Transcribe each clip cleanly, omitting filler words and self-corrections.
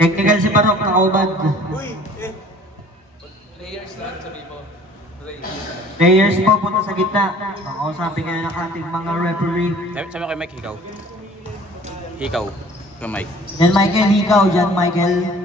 Technical si Barok, nakaubad. Uy, players lang, sabi mo. Players po punta sa gitna. Makausapin kayo ng ating mga referee. Sabi ko kay Mike, hikaw. Hikaw, kay Mike. Jan Michael, ikaw, Jan Michael.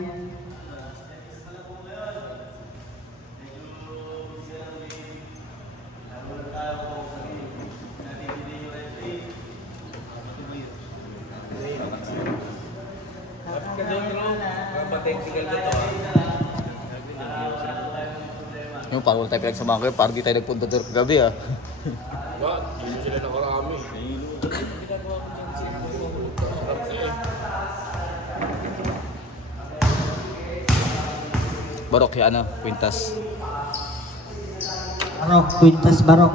Yung parang wala tayo pinagsamahan kayo, parang di tayo nagpunta doon kagabi ah. Ba, hindi sila nakarami. Barok, kaya ano, Quintas. Barok, Quintas Barok.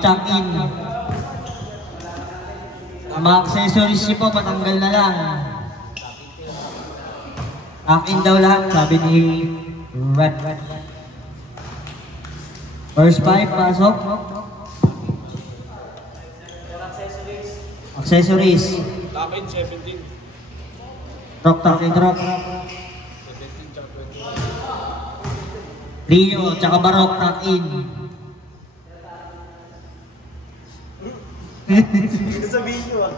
Tuck-in. Ang mga accessories niyo po, matanggal na lang. Tuck-in daw lahat, sabi ni Red. First 5, pasok. Accessories. Tuck-in, 17. Tuck-in. 17, tsaka 20. Rio, tsaka Barok, tuck-in. Sabihin nyo ah.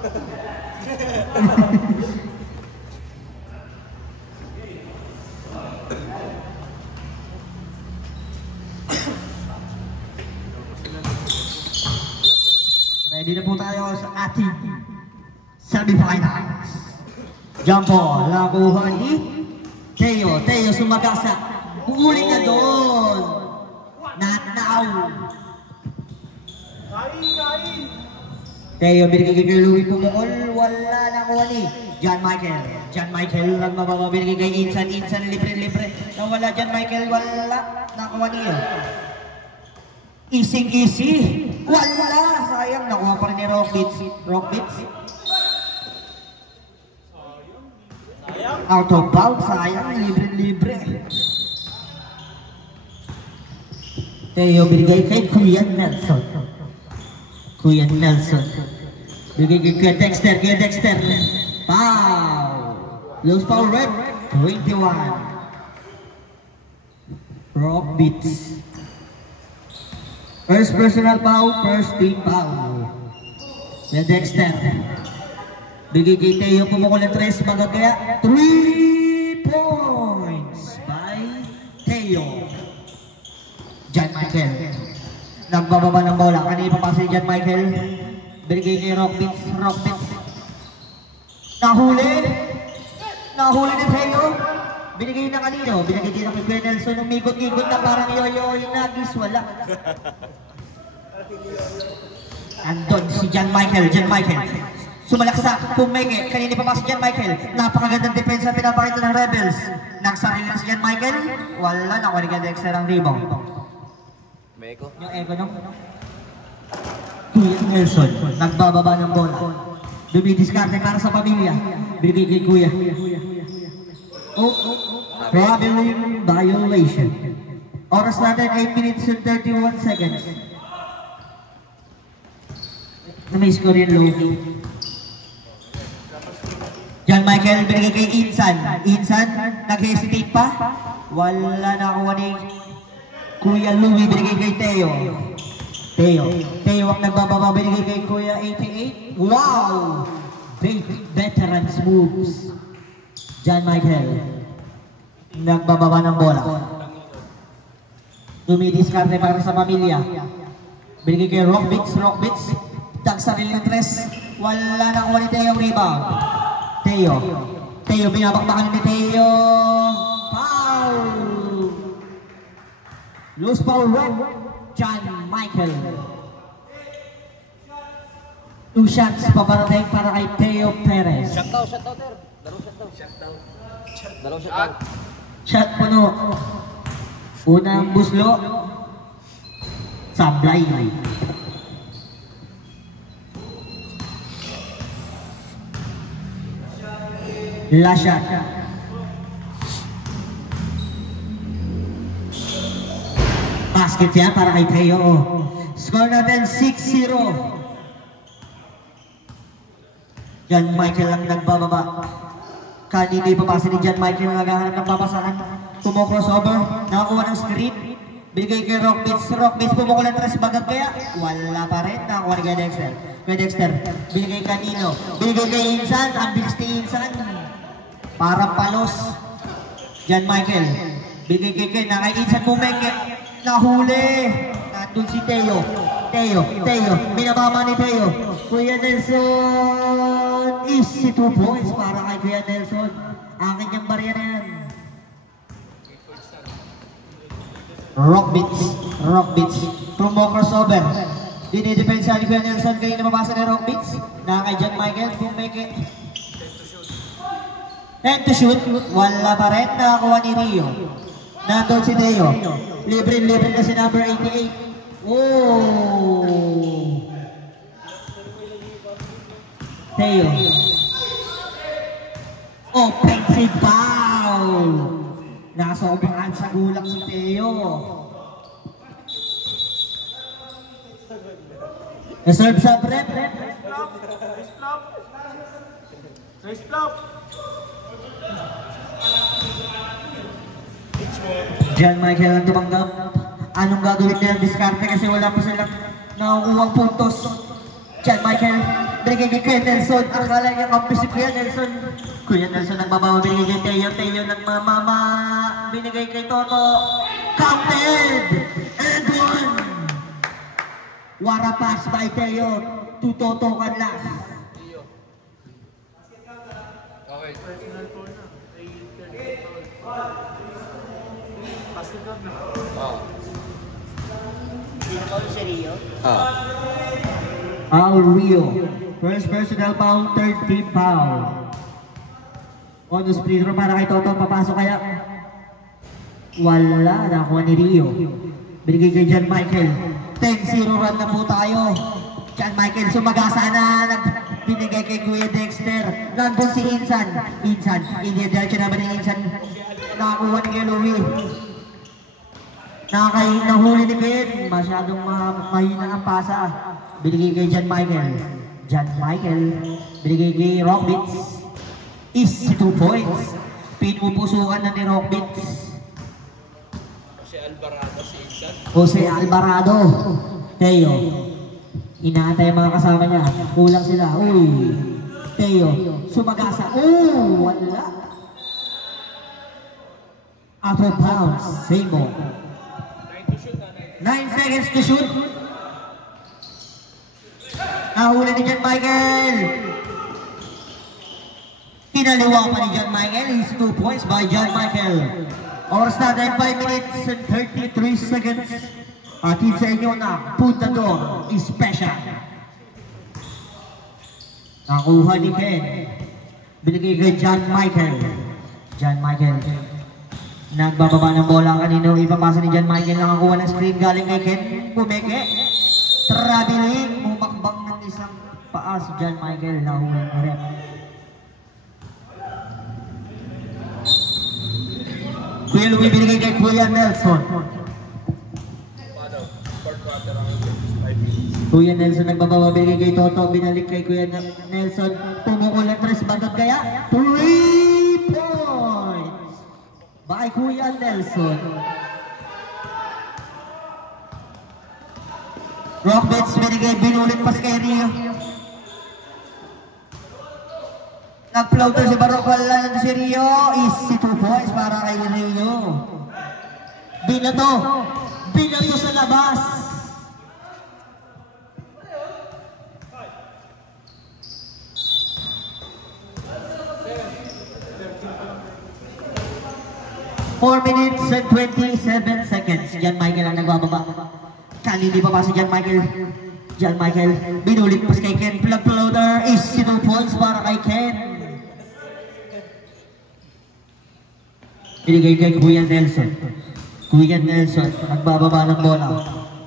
Ready na po tayo sa ating semi-finals. Jumpo, lakuha ni Teo. Teo sumagasa. Uling na doon. Not now. Kain! Teo, binigay kay Louie pumukol. Wala nakuha ni John Michael. John Michael lang mababa. Binigay kay Insan. Insan libre. Nawala John Michael. Wala nakuha niya. Easy. Wala. Sayang. Nakuha pa rin ni Rockbeats. Out of bounds. Sayang. Libre. Teo, binigay kay Kuya Nelson. Bigay kay Dexter. Foul. Loose foul red. 21. Rock beats. First personal foul, first team foul. Kay Dexter. Bigay kay Teo, pumukul ng 3, magagaya. 3 points by Teo. John Michael. Nagbababa ng bola. Kanina papasok si John Michael. Binigay kay Rockbeats. Nahuli ni Teo. Binigay na kanino. Binigay din kay Kuya Nelson. Umikot-ikot na parang yoyo. Nagis. Wala. Andon si John Michael. Sumalaksak. Pumenge. Kanina papasok si John Michael. Napakagandang depensa pinapakita ng Rebels. Nagsarili na si John Michael. Wala. Nakuha ni Dexter ang rebound. Yung echo no? Kuya Nelson, nagbababa ng bola. Dumidiskarte para sa pamilya. Bigay kay Kuya. Traveling violation. Oras natin 8 minutes and 31 seconds. Na-miss ko rin Loki. John Michael, binigay kay Insan. Nag-hesitate pa. Wala na ako ni Kuya Louie, binigay kay Teo. Teo ang nagbababa, binigay kay Kuya 88. Wow! Big veterans moves. John Michael. Nagbababa ng bola. Dumidiskarte para sa pamilya. Binigay kay Rockbeats. Tagsarili ng 3. Wala na kuha ni Teo ang rebound. Teo, binabakbakan ni Teo. Foul! Loose foul red, John Michael. 2 shots paparating para kay Teo Perez. Shut down, sir. Dalawang shut down. Dalawang shut down. Shot puno. Unang buslo. Sablay. Last shot. Basket yan para kay Teo. Score natin 6-0. John Michael ang nagbababa. Kanina ipapasa ni John Michael na naghahanap ng papasahan. Crossover, nakakuha ng screen. Binigay kay Rockbeats. Rockbeats pumukulan tres bagag kaya. Wala pa rin. Nakakuha ni Dexter. Kay Dexter. Binigay kanino. Binigay kay Insan. Ang bilis ni Insan. Parang palos. John Michael. Binigay kay Ken. Kay Insan pumeke. Nahuli. Nandun si Teo. Teo. Binababa ni Teo. Kuya Nelson. Easy 2 points para kay Kuya Nelson. Akin yung barya na yan. Rockbeats. Promo crossover. Dinidepensa ni Kuya Nelson. Kaya napapasa ni Rockbeats. Na kay John Michael. Pumeke. 10 to shoot. Wala pa rin. Nakakuha ni Rio. Nandun si Teo. Libre na si number 88. Oh! Teo. Offensive foul. Nakasobrahan sa gulang si Teo. Reserve sa rep. Nice flop. John Michael ang tumanggap. Anong gagawin nilang diskarte kasi wala pa silang nakukuhang puntos. John Michael, binigay kay Kuya Nelson. Akala niya kampi si Kuya Nelson. Kuya Nelson nagbabawa, binigay kay Teo. Teo nagmamama. Binigay kay Toto. Counted! And one! What a pass by Teo. To Toto Canlas. Okay. Foul Rio. First personal foul, third team foul. On the split room para kay Toto, papasok kaya? Wala, nakuha ni Rio. Binigay kay John Michael. 10-0 run na po tayo. John Michael sumagasa na. Binigay kay Kuya Dexter. Nandun si Insan. Inidiretso naman ni Insan. Nakakuha ni kay Louie. Nahuli ni Ben. Masyadong mahina ang pasa. Binigay kay John Michael. Binigay kay Rockbeats. Easy 2 points. Pinupusukan na ni Rockbeats. Jose Alvarado. Teo. Inaantay ang mga kasama niya. Kulang sila. Uy. Teo. Sumagasa. Wala. Out of bounds. Seymour. 9 seconds to shoot. Nahuli ni John Michael. Kinaliwa pa ni John Michael. It's 2 points by John Michael. Oras natin 5 minutes and 33 seconds. Atin sa inyo na Puntador Special. Nakuha ni Ken. Binigay kay John Michael. Nagbababa ng bola kanino. Ipapasa ni John Michael. Nakakuha ng screen galing kay Ken. Pumeke. Traveling. Mumakbang ng isang paa si John Michael. Nahulan mo rin. Kuya Louie binigay kay Kuya Nelson. Kuya Nelson nagbabawa, binigay kay Toto, binalik kay Kuya Nelson. Pumukulan tres bagag kaya. 3 points by Kuya Nelson. Rockbeats binigay, binulit pas kay Rio. Nag-floater si Barok, wala na si Rio. Easy 2 points para kay Rio. Binato sa labas. Four minutes and 27 seconds. John Michael ang nagbababa. Kanini pa si John Michael. Binulit pas kay Ken. Binigay kay Kuya Nelson. Kuya Nelson, nagbababa ng bola.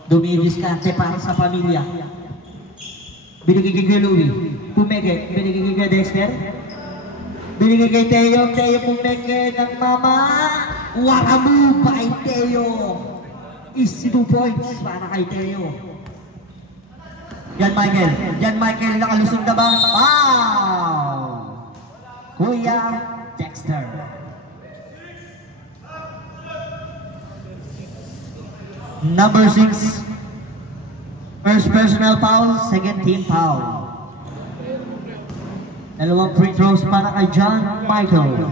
Dumidiskarte para sa pamilya. Binigay kay Kuya Louie. Pumeke, binigay kay Dexter. Binigay kay Teo. Teo pumeke ng mama. Wakamu by Teo. Easy 2 points para kay Teo. Jan Michael. Jan Michael nakalusog na ba? Wow! Kuya Dexter. Number 6. First personal foul, second team foul. Dalawang free throws para kay John Michael.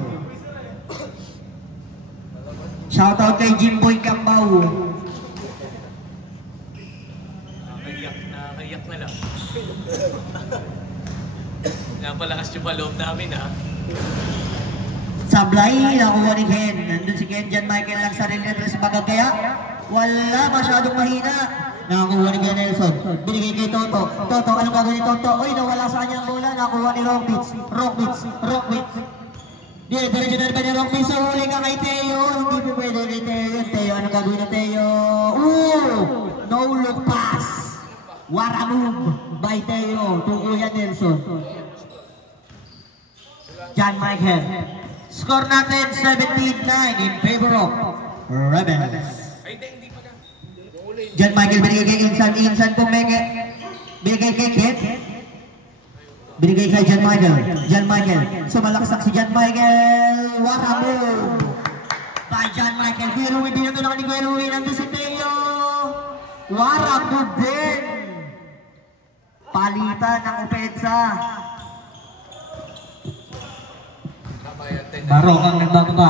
Shoutout kay Jimboy Cambao. Nakakayak na lang. Napalakas yung paloob namin ha. Sablay, nakuha ni Ken. Nandun si Ken, John Michael lang sarili na sa bagag kaya. Wala, masyadong mahina. Nakakuha ni Ken Nelson. Binigay kay Toto. Toto, anong gagawin ni Toto? Uy, nawala sa kanya ang bola. Nakakuha ni Rockbits. Rockbits. Diretso na ba ni Rockbits? So, huli ka kay Teo. Hindi po pwede kay Teo. Teo, anong gagawin ni Teo? No look pass. What a move by Teo to Kuya Nelson. John Michael. Score natin 17-9 in favor of Rebels. John Michael binigay kay Insan pumeke. Binigay kay Kit. Binigay kay John Michael. Sumalaksak si John Michael. What a move by John Michael. Kuya Louie, dinatulokan ni Kuya Louie. Nandun si Teo. What a move din. Palitan ng opensa. Barok ang nagbababa.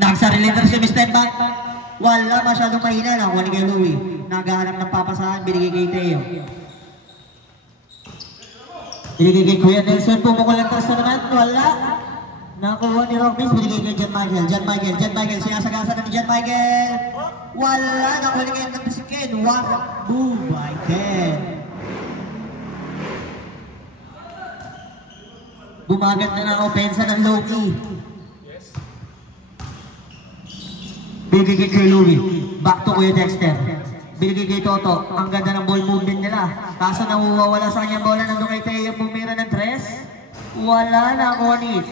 Nagsarili si Mr. Back. Wala, masyadong mahina na. Wala kay Louie. Nagahanap ng papasahan, binigay kay Teo. Binigay kay Kuya Nelson, pumukul ang tres na naman. Wala. Nakuha ni Rockbits, binigay kay John Michael. Sinasagasa na ni John Michael. Wala. Nakuha ni Ken ng Ken. What a move by Ken. Bumagat na ng opensa ng Loki. Binigay kay Kuya Louie. Back to Kuya Dexter. Binigay kay Toto. Ang ganda ng ball movement nila. Kaso nawawala sa kanyang bola. Nandun kay Teo bumira ng tres. Wala na ako ni.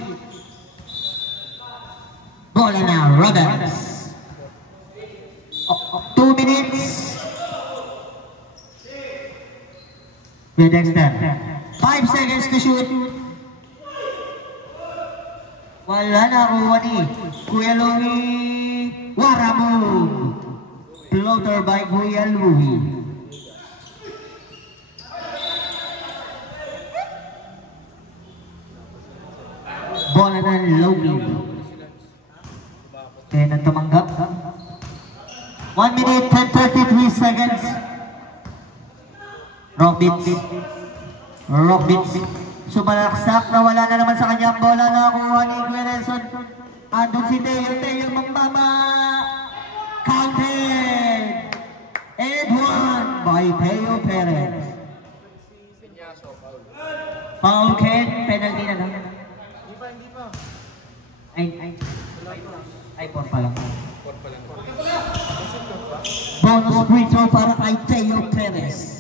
Bola na Rebels. 2 minutes. Kuya Dexter. 5 seconds to shoot. Wala na ako ni. Kuya Louie. Waramu! Floater by Kuya Louie. Bola ng Loki. Kaya nang tumanggap. 1 minute and 33 seconds. Rockbits. Sumalaksak na wala na naman sa kanya ang bola na kuha ni Kuya Nelson. Andun si Teo Mambama. Counted. And one by Teo Perez. Foul Ken, penalty na lang. Hindi pa. Ay, 4 pa lang. Bonus free throw para kay Teo Perez.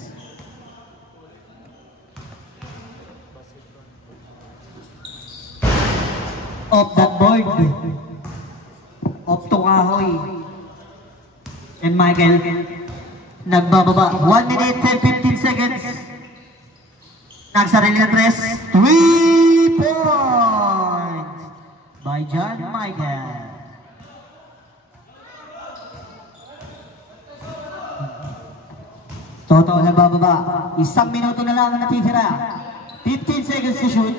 Off that board. Off to Kahoy. And Michael nagbababa. 1 minute and 15 seconds. Nagsarili na tres. 3 points by John Michael. Toto nagbababa. 1 minuto na lang ang natitira. 15 seconds to shoot.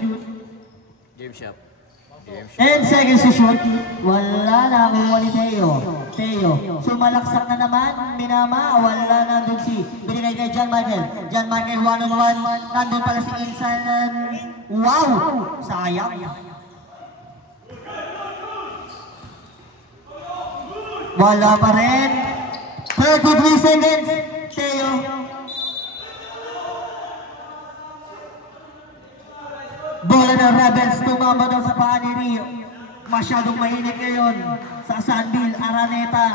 Game shot. 10 seconds to shoot. Wala na kuha ni Teo. Sumalaksak na naman. Minama. Wala na doon si. Binigay kay John Michael. John Michael 1-on-1. Nandun pala si Insan. Wow! Sayang. Wala pa rin. 33 seconds. Teo. Bola ng Rebels, tumama daw sa paa ni Rio. Masyadong mainit ngayon sa Sanville, Araneta.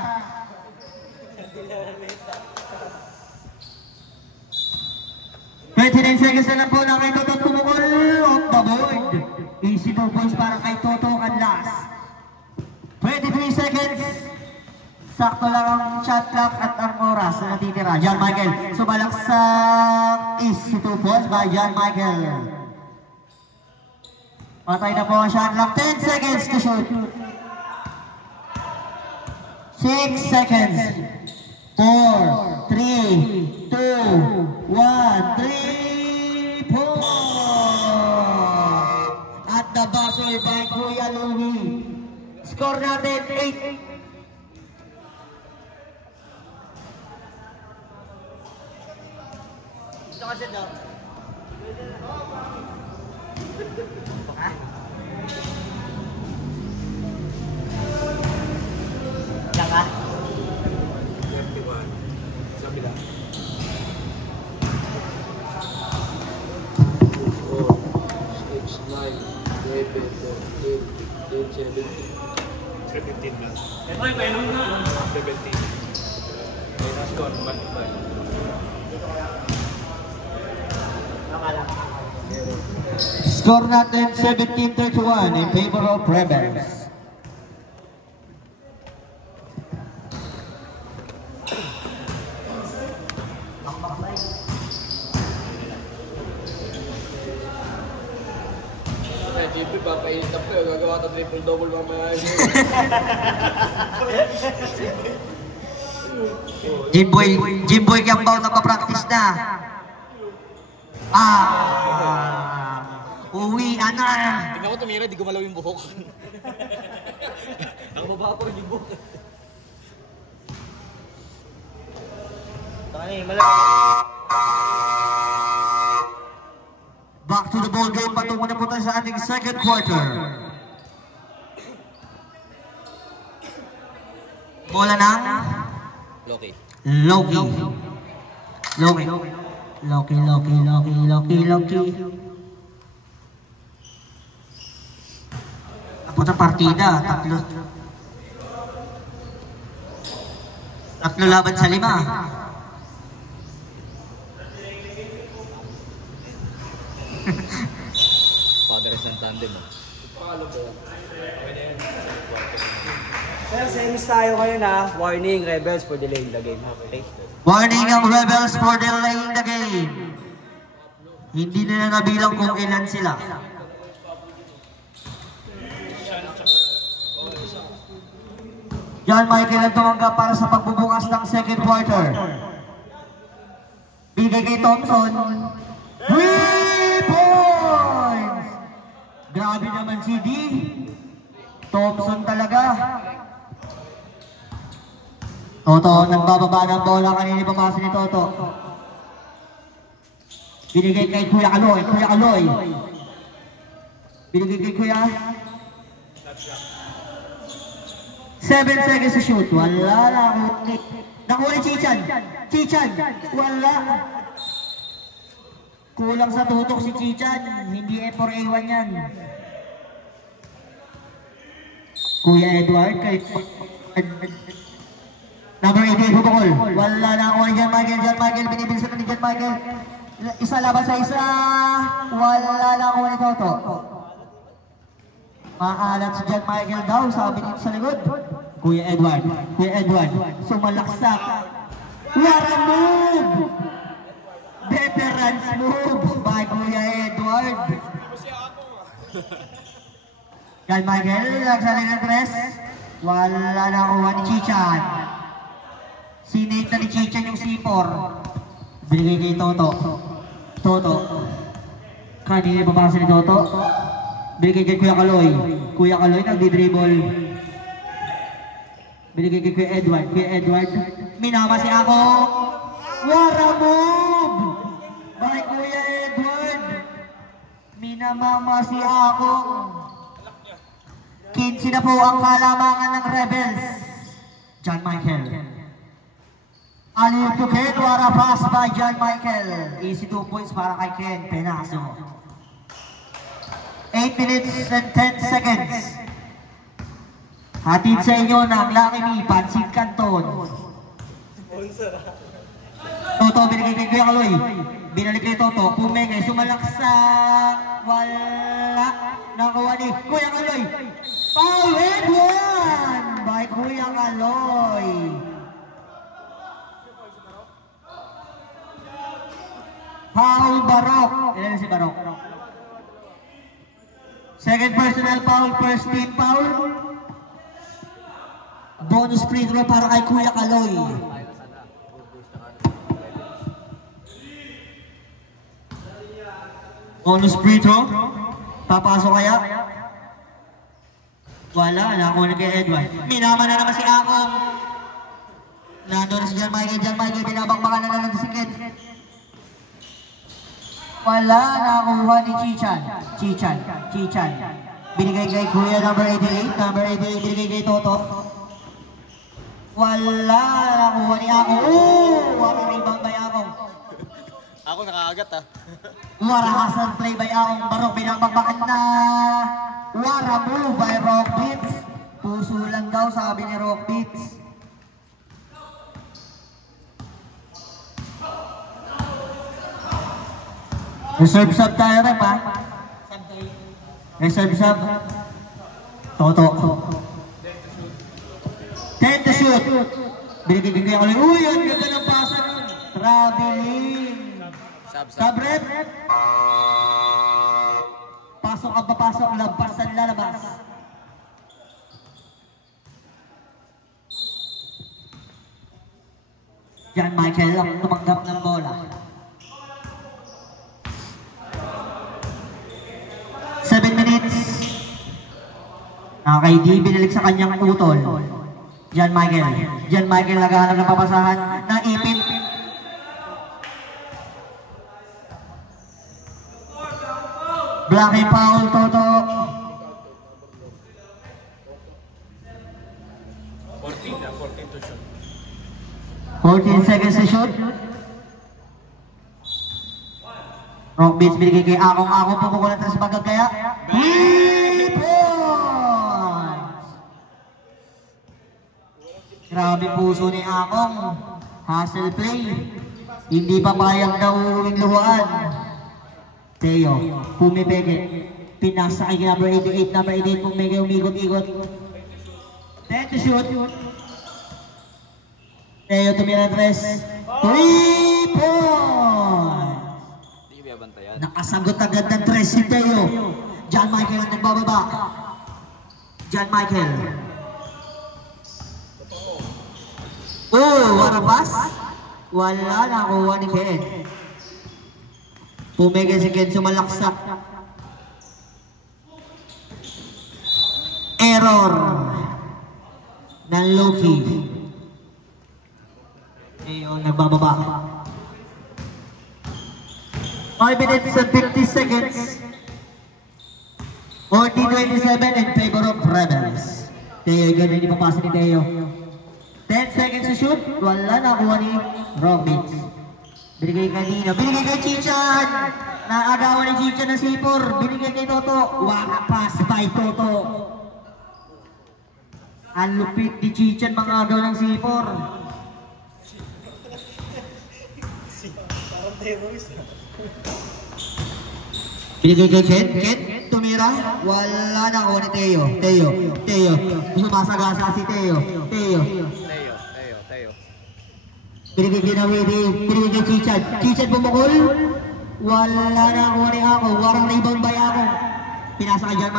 Twenty-9 seconds na lang po na kay Toto pumukol off the board. Easy 2 points para kay Toto Canlas. 23 seconds. Sakto lang ang shot clock at ang oras na natitira. John Michael sumalaksak. Easy 2 points by John Michael. Patay na po ang shot clock. 10 seconds to shoot. 6 seconds. 4, 3, 2, 1, 3 points! At the buzzer by Kuya Louie. Score natin 8. Ito kasi daw. Saka? 31. Sabi lang. 17 na. 17. May na-score, 1-5. Score natin 17-31 in favor of Rebels. JP, papainit na po yun. Gagawa ito triple-double mamaya. Jimboy Gambaw nagpa-practice na. Uwi na. Tingnan ko tumira, di gumalaw yung buhok. Nakababa ko rin yung buhok. Back to the ball game. Patungo na po tayo sa ating second quarter. Bola ng Loki. Loki. Loki. Loki, Loki, Loki, Loki, Loki. Tapos ang partida. Tatlo laban sa 5. Padres ng tandem. Sir, semis tayo ngayon ha. Warning, Rebels for delaying the game. Okay? Warning ang Rebels for delaying the game. Hindi nila nabilang kung ilan sila. John Michael ang tumanggap para sa pagbubukas ng second quarter. Bigay kay Thompson. 3 points! Grabe naman si D. Thompson talaga. Toto, nagbababa ng bola kanina pamasa ni Toto. Binigay kay Kuya Aloy. Kuya Aloy. Binigay kay Kuya. 7 seconds to shoot. Wala lang. Nakuli Chichan. Chichan. Wala. Kulang sa tutok si Chichan. Hindi E4A1 yan. Kuya Edward. Number 88 Bukol. Wala na ako ni John Michael. John Michael. Binibilisan ni John Michael. Isa laban sa isa. Wala na ako ni Toto. Maalat si John Michael daw. Sabi dito sa likod. Kuya Edward. Kuya Edward. Sumalaksak. What a move! Veterans move by Kuya Edward. John Michael. Nagsaling ng dress. Wala na ako ni Chichan. Sinate na ni Chichan yung C4. Binigay kay Toto. Toto. Kanina papasa ni Toto. Binigay kay Kuya Kaloy. Kuya Kaloy nagdi-dribble. Binigay kay Kuya Edward. Kuya Edward. Minama si ako. What a move! By Kuya Edward. Minamama si ako. 15 na po ang kalamangan ng Rebels. John Michael. Aliyah to Ken. What a pass by John Michael. Easy 2 points para kay Ken Penaso. 8 minutes and 10 seconds. Hatid sa inyo ng Lucky Me, Pansit Canton. Toto, binigay kay Kuya Kaloy. Binalik kay Toto, pumengay, sumalaksak. Wala. Nakuha ni Kuya Kaloy. Foul and one by Kuya Kaloy. Foul Barok. Ilan na si Barok? Second personal foul, first team foul. Bonus free throw para kay Kuya Kaloy. Bonus free throw. Papasok kaya? Wala, nakuha na kay Edward. Minama na naman si Akong. Nandun na si John Michael, binabangbakan na nalang si Ked. Wala, nakuha ni Chichan. Binigay kay Kuya number 88, binigay kay Toto. Wala, nakuha ni Akong. Wala rebound by Akong. Ako nakakagat ah. Warahasan play by Akong Barok, binabangbakan na. Wara move by Rock Beats. Puso lang daw sabi ni Rock Beats. Reserve sub tayo rin ha. Reserve sub. Toto. 10 to shoot. Binigay ako lang. Uy, ang ganda ng pasa nun. Traveling. Sub rep. Pasok ang papasok. Labas ang lalabas. John Michael lang tumanggap ng bola. 7 minutes. Kay D, binalik sa kanyang utol. John Michael naghahanap ng papasahan ng ipin. Blacky foul, Toto. 14 to shoot. 14 seconds to shoot. Rock Beats binigay kay Akong. Pupukulan tayo sa bagag kaya. 3 points! Grabe puso ni Akong. Hustle play. Hindi pa mayang na uuwing luhaan. Teo, pumipeke. Pinasa kay number 88, pumipeke, umigot-igot. 10 to shoot. Teo tumira 3. 3 points! Nakasagot agad ng 3 si Teo. John Michael ang nagbababa. John Michael. Oh, what a pass. Wala, nakuha ni Ken. Pumigay si Ken, sumalaksak. Error ng Loki. Teo nagbababa. 5 minutes and 50 seconds. 14-27 in favor of Rebels. Teo, ganun yung papasa ni Teo. 10 seconds to shoot. Wala, nakuha ni Robbins. Binigay kanina. Binigay kay Chichan. Naagawa ni Chichan na sipor. Binigay kay Toto. Wala pass by Toto. Ang lupit ni Chichan mga agaw ng sipor. Binigay kay Ken, tumira, wala na ako ni Teo, sumasagasa si Teo. Binigay kay Nawidi, binigay kay Chichan bumukol, wala na ako ni ako, warang rebound by ako. Pinasa kay John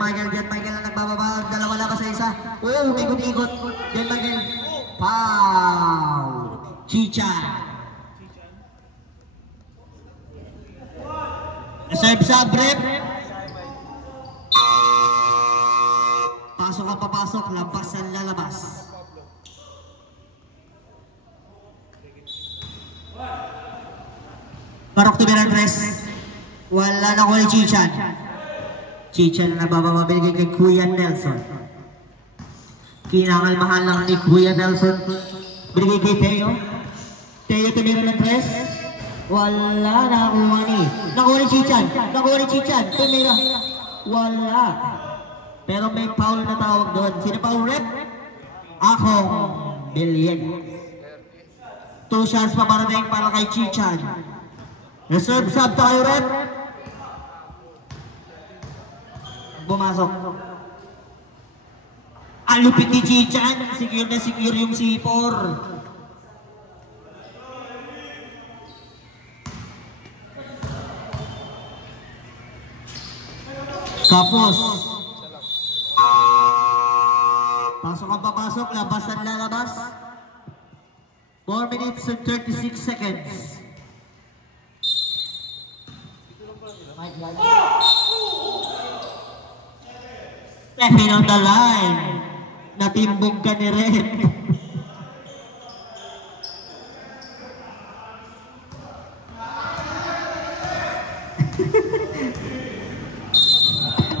Michael na nagbababa, dalawa lang sa isa, ikot-ikot, John Michael, foul, Chichan. Reserve sub rep. Pasok ang papasok, labas ang lalabas. Barok tumira tres. Wala na ko ni Chichan. Chichan na bababa, binigay kay Kuya Nelson. Kinangalmahan lang ni Kuya Nelson. Binigay kay Teo. Teo tumira ng tres. Wala, nakuha ni Chichan, tumira, wala. Pero may foul na tawag doon. Sino foul rep? Akong Bilyen. 2 shots pa parating para kay Chichan. Reserve sub tayo rep. Bumasok. Ang lupit ni Chichan. Secure na secure yung C4. Tapos pasok ang papasok, labas ang lalabas. 4 minutes and 36 seconds. Stepping on the line. Natimbog ka ni Red.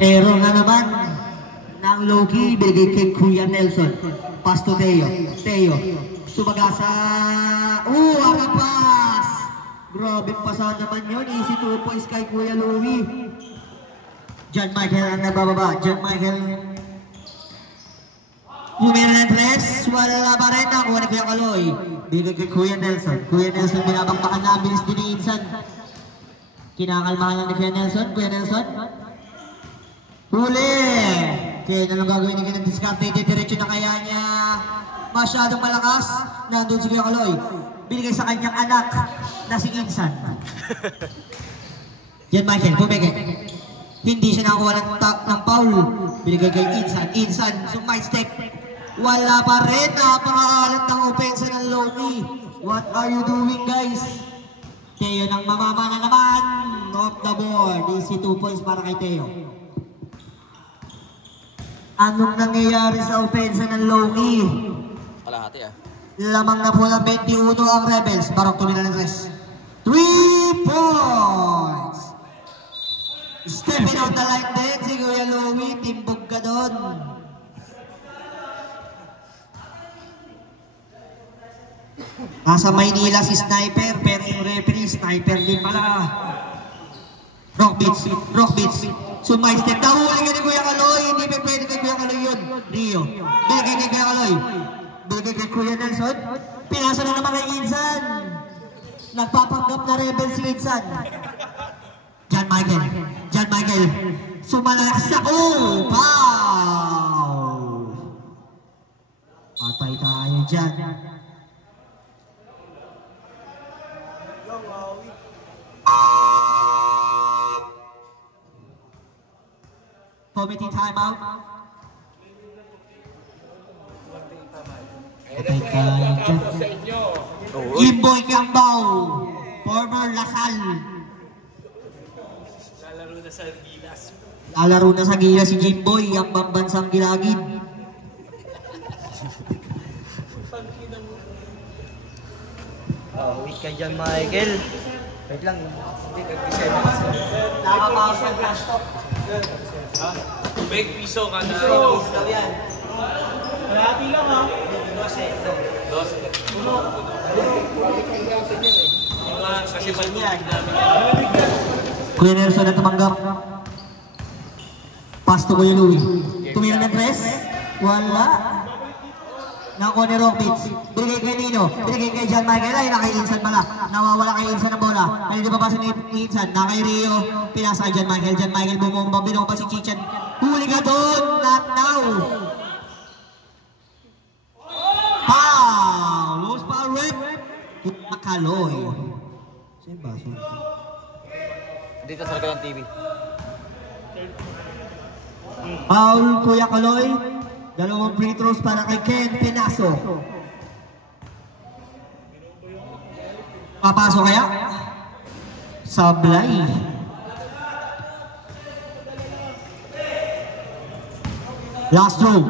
Error na naman ng Loki, binigay kay Kuya Nelson. Pass to Teo. Teo, sumagasa. Ang pass! Grabe pasahan naman yun. Easy 2 points kay Kuya Louie. John Michael ang nabababa. John Michael. Numero na 3. Wala pa rin. Nakuha ni Kuya Kaloy. Binigay kay Kuya Nelson. Kuya Nelson, binabangbakan na. Bilis din ni Insan. Kinakalmahan lang ni Kuya Nelson. Kuya Nelson. Huli! Kaya na lang gagawin ni Ganang diskarte, diretso na kaya niya. Masyadong malakas. Nandun si Kuya Kaloy. Binigay sa kanyang anak na si Insan. Yan Michael, pumigay. Hindi siya nakakuha ng foul. Binigay kay Insan. Insan, sumay step. Wala pa rin. Napakaalat ng opensa ng Loki. What are you doing guys? Teo ng mamama na naman. Off the board. Easy 2 points para kay Teo. Anong nangyayari sa opensa ng Loki? Kalahati Lamang na po ng 21 ang Rebels. Barok tuloy na ng 3 points! Stepping out the line din si Kuya Louie. Timbog ka doon. Nasa Maynila si Sniper, pero yung referee, Sniper din pala. Rock beats. Sumay step. Nahuli ka ni Kuya Kaloy. Hindi pa pwede kay Kuya Kaloy yun. Rio. Binigay kay Kuya Kaloy. Binigay kay Kuya Nelson. Pinasa na naman kay Insan. Nagpapanggap na rebel si Insan. John Michael. Sumalaksak. Pow! Patay tayo dyan. Committee timeout. Patay tayo dyan. Jimboy Gambao, former Lasal. Lalaro na sa Gilas si Jimboy, ang pambansang Gilagid. Weak ka dyan, Michael. Wait lang. Nakapasa ang flash talk. Big piso ka na. Marami lang ha. 12. Kasi balbog namin. Kuya Nelson na tumanggap. Pass to Kuya Louie. Tumira ng 3. Wala. Nakuha ni Rockbeats. Binigay kay Nino. Binigay kay John Michael. Ay, nakay Insan pala. Nawawala kay Insan ng bola. Ay, hindi pa pasa ni Insan. Nakay Rio. Pinasa kay John Michael. John Michael bumomba. Binomba si Chichan. Huli ka doon. Not now. Pow! Loose foul rep. Kaloy. Saan ba? Dito sa likod ng TV. Foul, Kuya Kaloy. Dalawang free throws para kay Ken Pinaso. Papasok kaya? Sablay. Last throw.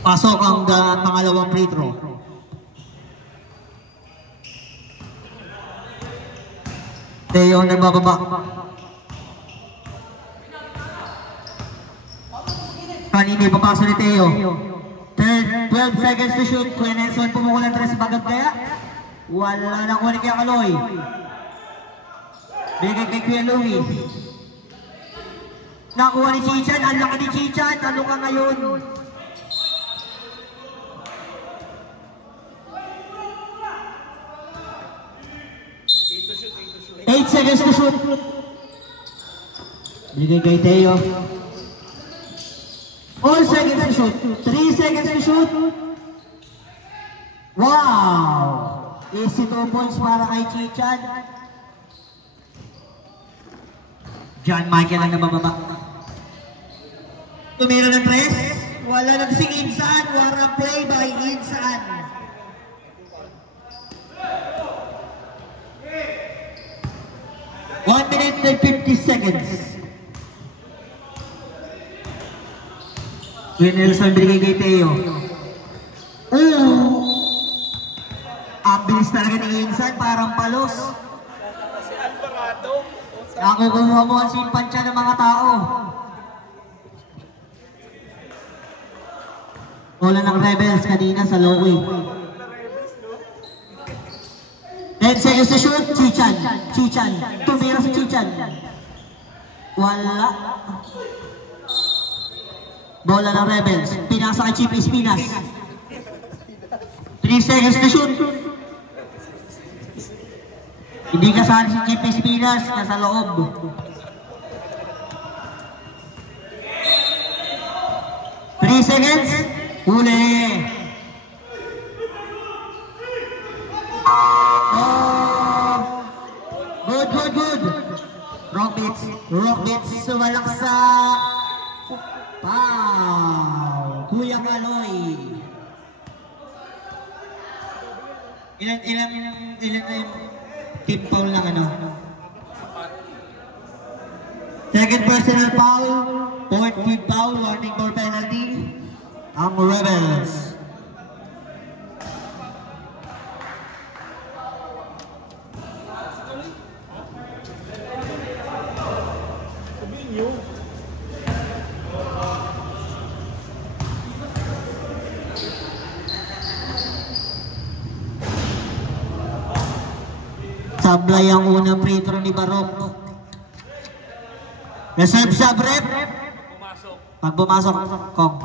Pasok ang pangalawang free throw. Teo nagbababa. Kanina papasok ni Teo. 12 seconds to shoot. Kuya Nelson pumukulan 3 bagag kaya. Wala na kuha ni Kuya Kaloy. Bigay kay Kuya Louie. Nakuha ni Chichan. Ang laki ni Chichan. Ano ka ngayon? Eight seconds to shoot. Bigay kay Teo. 4 seconds to shoot. 3 seconds to shoot. Wow! Easy 2 points para kay Chichan. John Michael ang nabababa. Tumira ng 3. Wala nang sing Insan. Warang play by Insan. One minute and 50 seconds. Nelson binigay kay Teo. Ang bilis talaga ni Insan, parang palos. Nakukuha mo ang simpansya ng mga tao. Wala ng Rebels kanina sa Lowy. 10 seconds to shoot. Chichan. Tumira si Chichan. Wala. Bola ng Rebels. Pinasa kay Chip Espinas. 3 seconds to shoot. Hindi kasali si Chip Espinas. Nasa loob. Three seconds. Huli. Good. Rockbits. Sumalaksak. Wow! Kuya Kaloy. Ilan na yung team foul lang ano? Second personal foul, fourth team foul, warning goal penalty. Ang Rebels. Sablay ang unang free throw ni Barok. Reserve siya, Brep. Pag bumasok, Kong.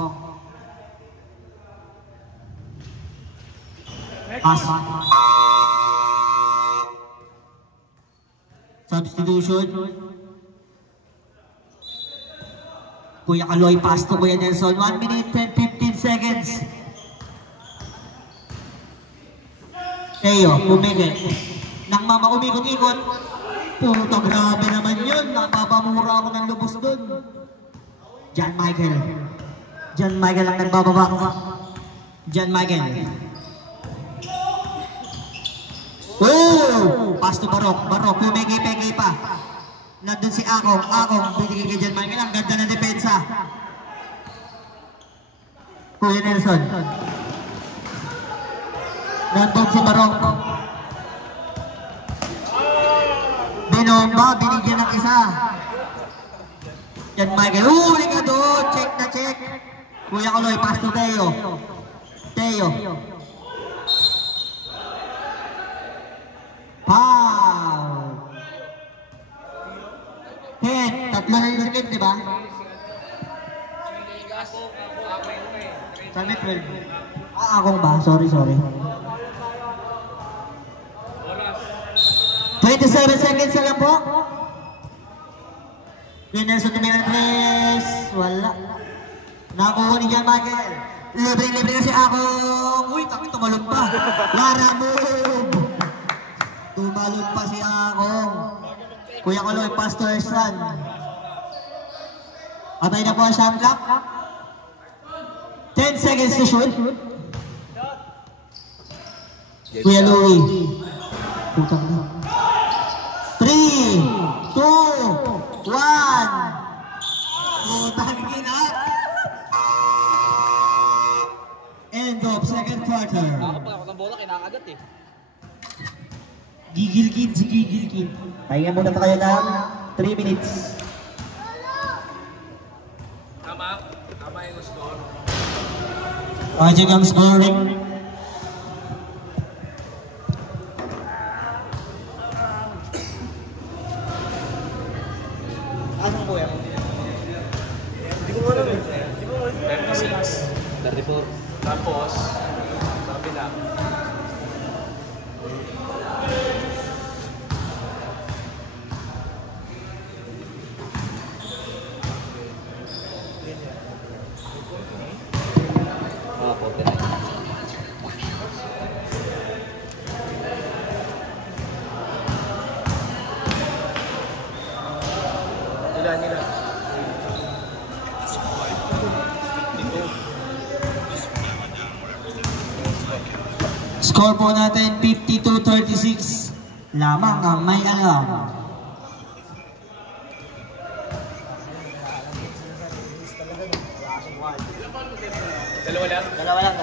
Pass. Substitution. Kuya Kaloy, pass to Kuya Nelson. 1 minute and 15 seconds. Teo, pumigil. Nang mama umikot-ikot, puto grabe naman yun. Napapamura ako ng lubos dun. John Michael ang nagbababa. John Michael. Pass to Barok, pumigi-pigi pa. Nandun si Akong, binigay kay John Michael. Ang ganda ng depensa. Kuya Nelson. Nandun si Barok. Binomba, binigyan ng isa. John Michael, huli ka doon. Check. Kuya Kaloy, pass to Teo. Foul. 10, tatlo na yung sakit, diba? Sabi 12. Akong ba? Sorry. 27 seconds na lang po. Nelson tumira ng 3. Wala. Nakuha ni John Michael. Libre kasi ako. Uy, tumalon pa. Lara move. Tumalon pa si Akong. Kuya Kaloy, Pastor San. Patay na po ang shot clock. 10 seconds to shoot. Kuya Louie. Putang na. 3, 2, 1. Putang ina. End of second quarter. Kapag ang bola, kinakagat eh. Gigil kid. Pahinga muna tayo ng 3 minutes. Tama yung score. Okay, check ang scoring. po natin 52-36. Lamang ang may alam. Dalawa lang. Dalawa lang.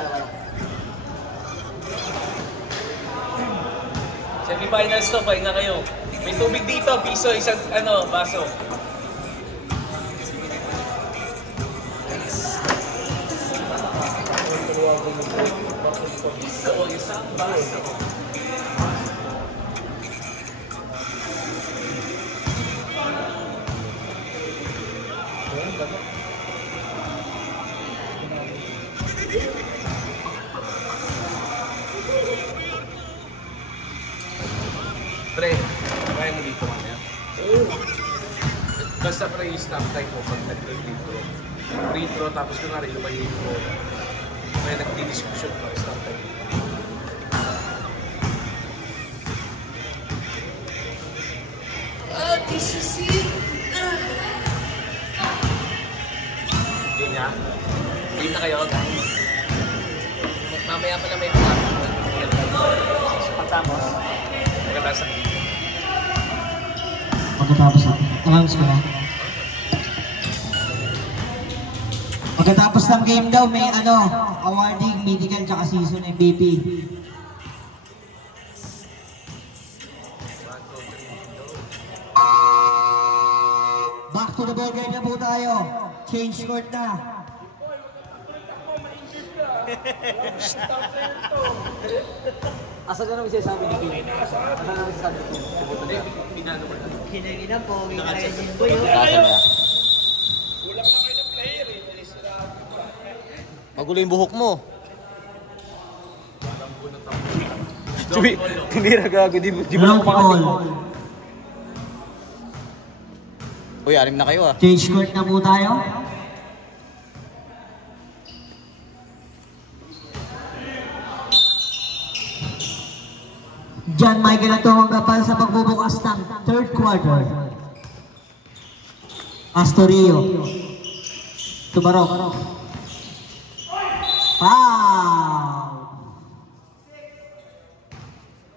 Semi-finals to, pahinga kayo. May tubig dito, piso, isang baso. Piso, isang baso. Pre, kaya mo dito mamaya? Oo. Basta pre, stop time mo pag nag-free throw. Free throw, tapos kunwari lumayin mo. Kaya nagdi-discussion pa, stop time. This is it. Game na? Game na kayo, guys. Mamaya pa na may pagtapos. Pagkatapos ang game. Pagkatapos announce ko na. Pagkatapos ng game daw, may awarding, medical, tsaka season MVP. Back to the ball game na po tayo. Change court na. Asa na namin sinasabi ni Kim? Asa na namin sinasabi ni Kim? Pinano mo lang. Hinangin po, may kaya din ko yun. Kasa na. Wala pa kayo ng player eh. Magulo yung buhok mo. Chubi, hindi na gago. Di mo lang pakating mo. Uy, anim na kayo ah. Change court na po tayo. John Michael ang tumagapal sa pagbubukas ng third quarter. Astorio. Tubarok. Foul!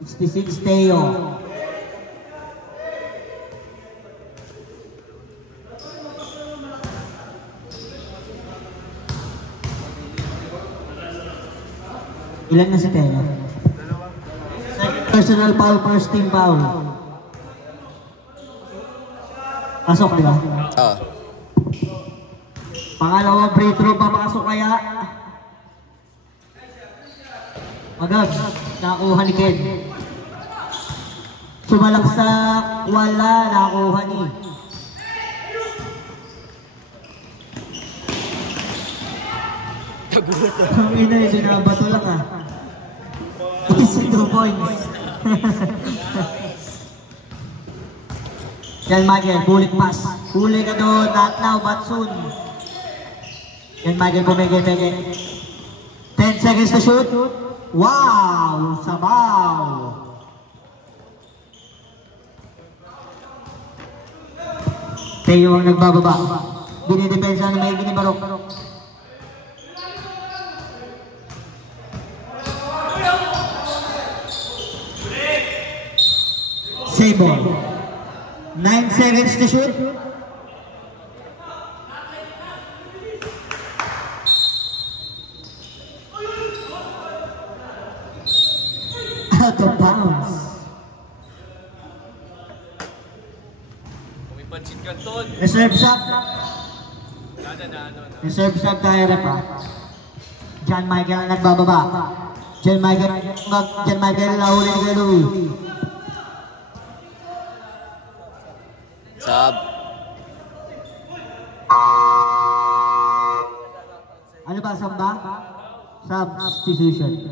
66 Teo. Ilan na si Teo? Personal foul, first team foul. Pasok diba? Ah. Pangalawang free throw, papasok kaya? Agad, nakuha ni Ken. Sumalaksak, wala, nakuha ni. Ang ina, binabato lang ah. Easy 2 points. Yan Michael, bulik pass. Huli ka doon, not now but soon. Yan Michael, pumigil-pigil. 10 seconds to shoot. Wow! Sabaw! Teo ang nagbababa. Binidepensa na may ginibarok. Save ball. 9 seconds to shoot. Out of bounds. May pansin ka doon. Reserve shot. Na. Reserve shot tayo rep ha. John Michael ang nagbababa. John Michael nahuli ni Kuya Louie. Sab. Ano ba, samba? Substitution.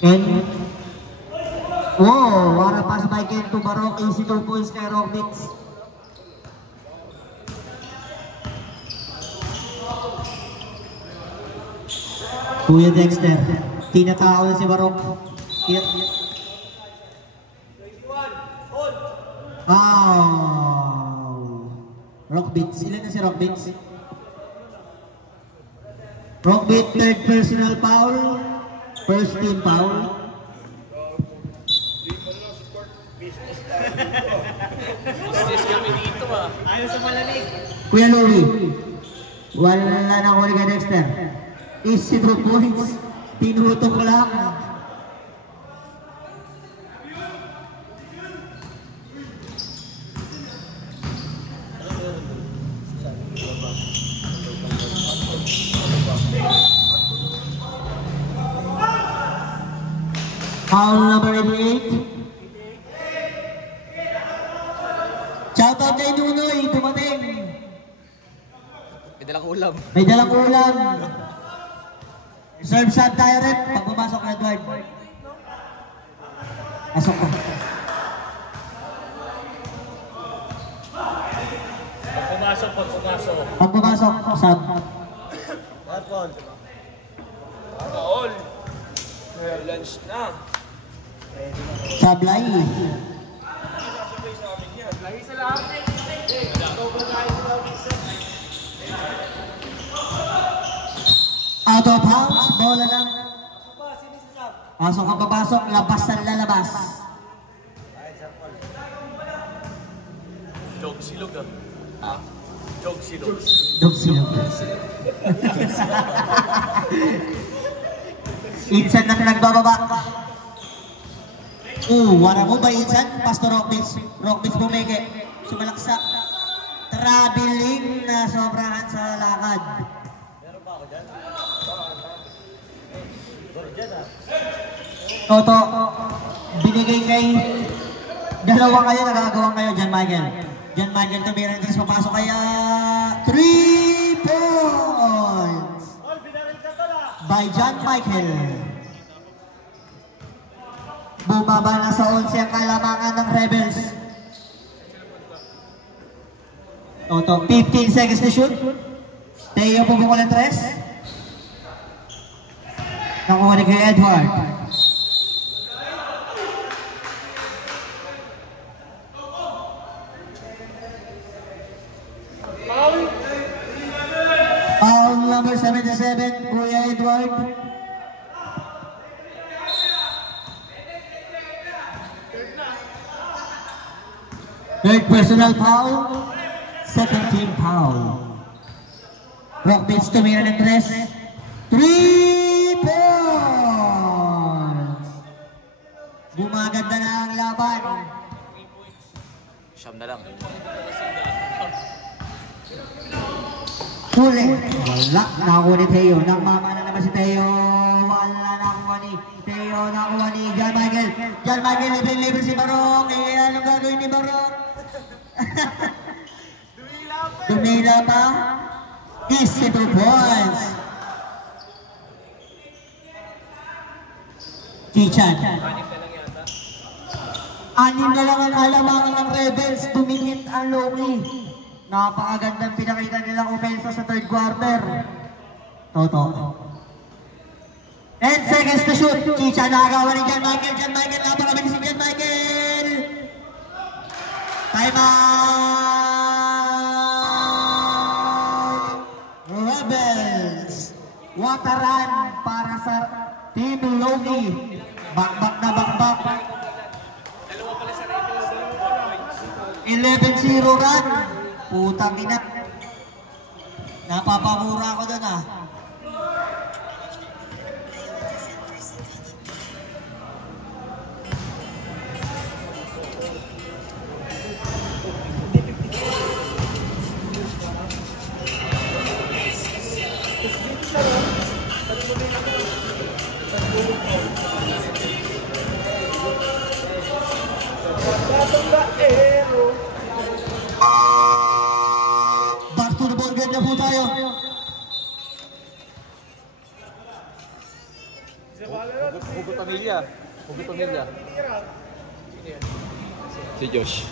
And wow, wala pass by Ken to Barok, easy 2 points kay Rockbits. Kuya Dexter, tinatao na si Barok. Wow! Rockbits, ilan na si Rockbits? Rockbeat, third personal foul. First team foul. Business kami dito ah. Ayaw sa malamig. Kuya Louie, wala na huli ka Dexter. Easy 2 points. Tinutok ko lang. Foul number 88. Shoutout kay Nunoy, dumating. May dalang ulam. May dalang ulam. Serve sub tayo rin. Pag pumasok na Edward. Pasok ko. Pag pumasok, sub. All. Lunch na. Sablay. Out of bounds, bola lang. Pasok ang papasok, labas ang lalabas. Joke silog ah. Joke silog. Dugsilog. Insan na nagbababa. Wala mo ba Insan? Pastor Rockbits bumeke. Sumalaksak. Traveling na sobrahan sa lakad. Toto, binigay kay dalawa kayo, nagagawa kayo, John Michael. John Michael tumira ng tres, papasok kaya 3 points by John Michael. Bumaba na sa 11 ang kalamangan ng Rebels. Toto, 15 seconds to shoot. Teo pupukol ng tres. Nakuha ni kay Edward. Foul number 77, Kuya Edward. Third personal foul, second team foul. Rockbits tumira ng tres. 3 points! Gumaganda na ang laban. Siyam na lang. Huli. Wala. Nakuha ni Teo. Nagmama na naman si Teo. Wala nakuha ni Teo. Nakuha ni John Michael. John Michael, libre si Barong. Anong gagawin ni Barong? Dumila pa. Easy 2 points. Chichan. Anim na lang ang alamangan ng Rebels. Tumingit ang Loki. Napakagandang pinakita nilang opensa sa third quarter. Toto. 10 seconds to shoot. Chichan nakagawa ni John Michael. John Michael, napakabilis si John Michael. Time out. Rebels. What a run para sa Team Loki. Bakbak na bakbak. 11-0 run. Putang ina. Napapamura ako doon ah. Back to the ball game na po tayo. Hugot pamilya. Hugot pamilya. Si Josh.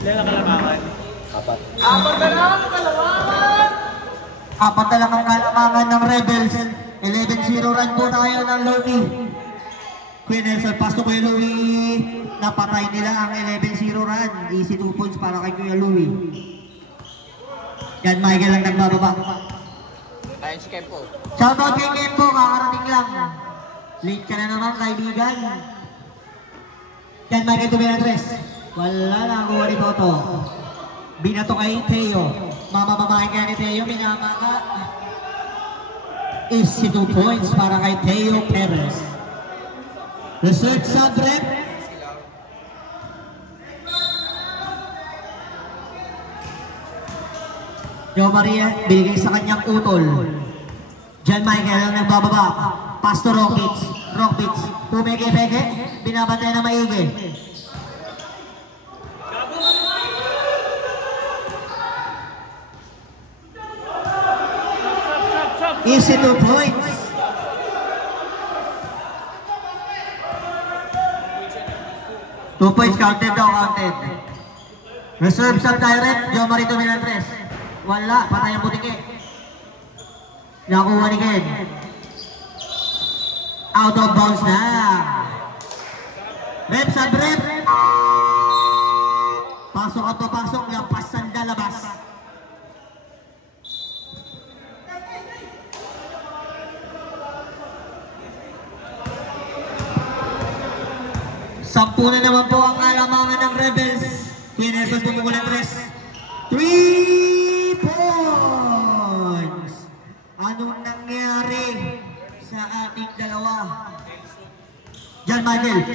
Ilan ang kalamangan? 4. Apat na lang ang kalamangan ng Rebels. 11-0 run po tayo ng Loki. Kuya Nelson, pass to Kuya Louie. Napatay nila ang 11-0 run. Easy 2 points para kay Kuya Louie. Yan, Michael ang nagbababa. Ayun si Kempo. Shoutout kay Kempo, kakarating lang. Late ka na naman, kaibigan. Yan, Michael Dumilatres. Wala na ako ni Toto. Binato kay Teo. Mamamamahin ka ni Teo, minamaka. Easy 2 points para kay Teo Perez. Research sub-rep. Joe Maria, binigay sa kanyang utol. John Michael ang nagbababa. Pass to Rockbits. Rockbits. Pumeke-peke. Binabantay na maigi. Easy 2 points. Two points counted daw, counted. Reserve sub direct, Joe Marito Milantres. Wala, patay ang butike. Nakuha ni Ken. Out of bounds na. Rep sub rep. Pasok at papasok, lampas sanda labas. Sampu na naman po ang alamangan ng Rebels. Kuya Nelson pumukulang 3 points. Anong nangyari sa ating dalawa? John Michael,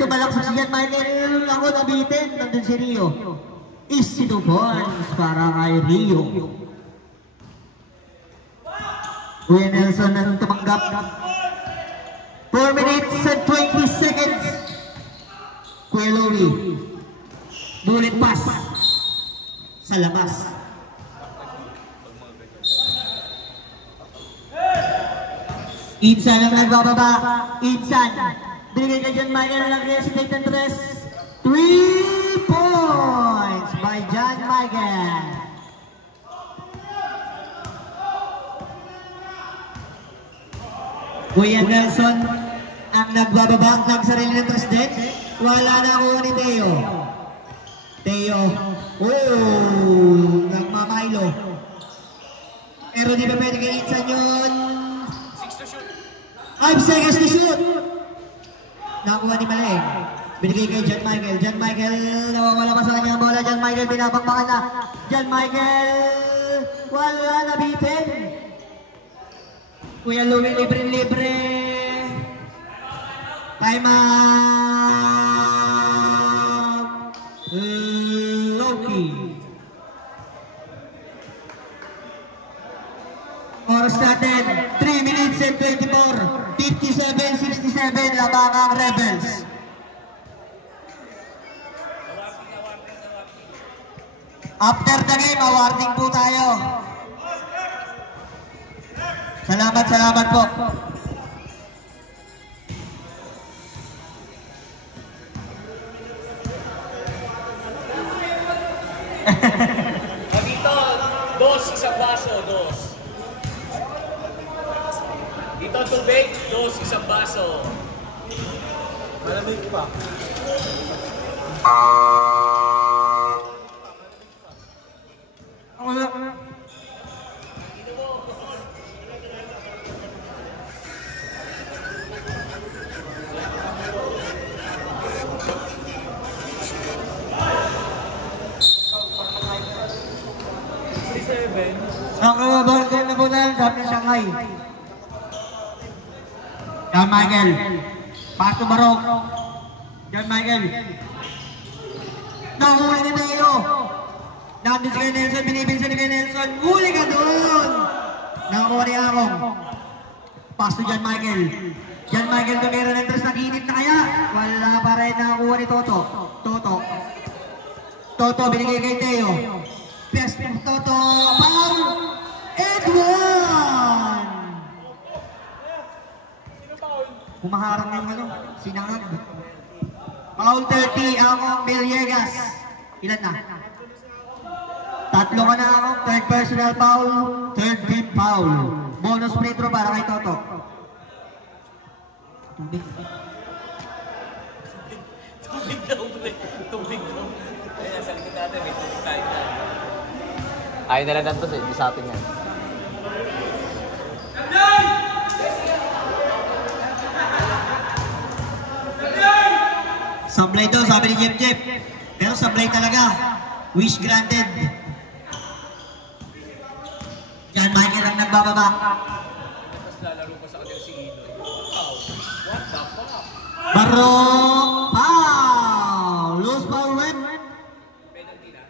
sumalaksak si John Michael. Ako nabitin, nandun si Rio. Easy 2 points para kay Rio. Kuya Nelson na tumanggap. 4 minutes and 20 seconds. Kuya Louie, bullet pass sa labas. Insan ang nagbababa. Insan, binigay ka dyan Michael ng Resident and Rest. 3 points by John Michael. Kuya Nelson ang nagbababa ng sarili ng trust din. Wala na ako ni Teo. Teo. Oh, nagmamailo. Pero di ba pwede kay Insan yun? 6 to shoot. 5 seconds to shoot. Nakuha ni Maleng. Binigay kay John Michael. John Michael, nawawala pa sa kanya ang bola. John Michael, binabakbakan na. John Michael, wala na bitin. Kuya Louie, libre-libre. Time out. Loki. Oras natin, 3 minutes and 24. 57-67, labangang Rebels. After the game, awarding po tayo. Salamat po. Dito, 2 isang baso, 2. Dito tubig, 2 isang baso. Malamig pa. Ang kawabahan na po tayo, sabi ng Shanghai. John Michael. Pass to Barok. John Michael. Nahuli ni Teo. Nandun si kay Nelson, binibinsan ni kay Nelson. Huli ka doon! Nakakuha ni Arong. Pass to John Michael. John Michael tumira ng tres, naginip na kaya? Wala pa rin, nakakuha ni Toto. Toto binigay kay Teo. Best of Toto. Foul! And 1! Humaharang ng sinangag. Foul 30, ako, Villegas. Ilan na? 3 ka na ako, third personal foul, third team foul. Bonus free throw para kay Toto. Tubig daw. Ayan, sa likod natin, may tubig tayo na. Ayaw nila ganito, di sa atin yan. Sablay daw, sabi ni Jeff. Pero sablay talaga. Wish granted. John Michael ang nagbababa. Tapos lalaro pa sa kanila si Inoy. Wow! What the fuck? Barok! Foul! Loose ball win. Penalty na.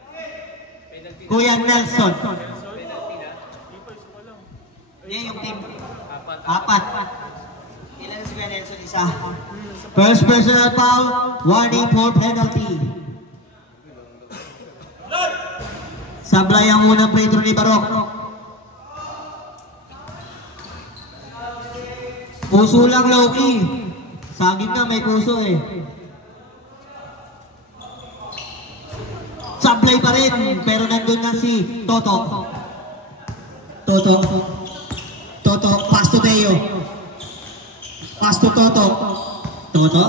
Penalty na. Kuya Nelson. Penalty na. Yan yung team. Apat. 4. Ilan si Kuya Nelson? Isa. First personal foul. Warning for penalty. Sablay ang unang free throw ni Barok. Puso lang, Loki. Saging na, may puso eh. Sablay pa rin, pero nandun na si Toto. Toto, pass to Teo. Pass to Toto. Toto.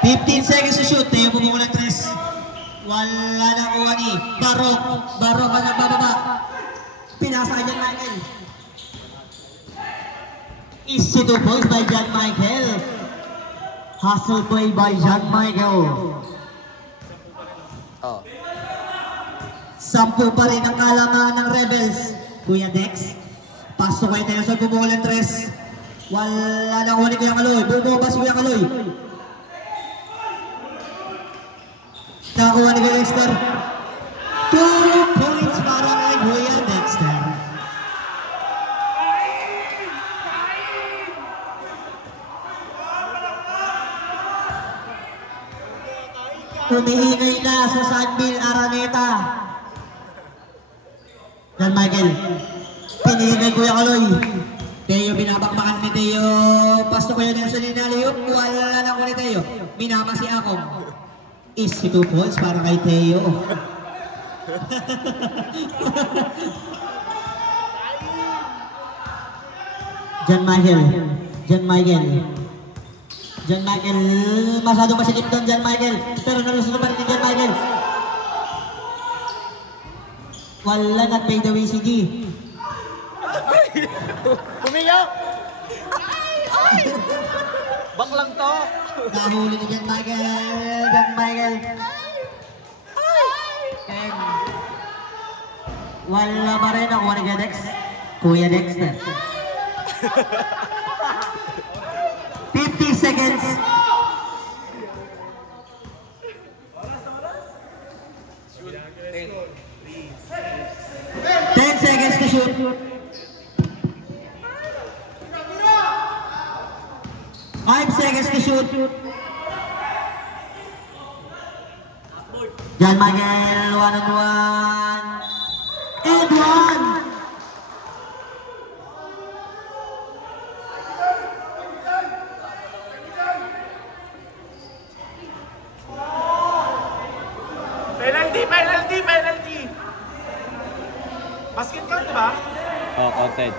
15 seconds to shoot. Teo pumula 3. Wala na kuha ni Barok. Barok ang nagbababa. Pinasa ka dyan, Michael. Easy to post by John Michael. Hustle play by John Michael. 10 pa rin ang kalamangan ng Rebels. Kuya Dex. Pass to kay Nelson. Bumukulan 3. Wala na kuha ni Kuya Kaloy. Bumuba si Kuya Kaloy. Nakakuha ni Kuya Dexter. 2 points para kay Kuya Dexter. Umiingay na sa Sunville Araneta. John Michael. Pinigay Kuya Kaloy. Teo binabakbakan ni Teo. Pasto Kuya Nelson Inaliyot. Wala na ko ni Teo. Minama si Akong. Easy 2 points para kay Teo. John Michael. Masyadong masikip doon John Michael. Pero nalusunod pa rin ni John Michael. Wala na pay the WCD. Kumiyak! Baklang to! Nahuli ni John Michael. And wala pa rin ako ni Kuya Dexter. 50 seconds. 10 seconds to shoot. 5 seconds to shoot. John Michael, 1-on-1. And 1. Penalty! Basket count, diba? Oh, counted.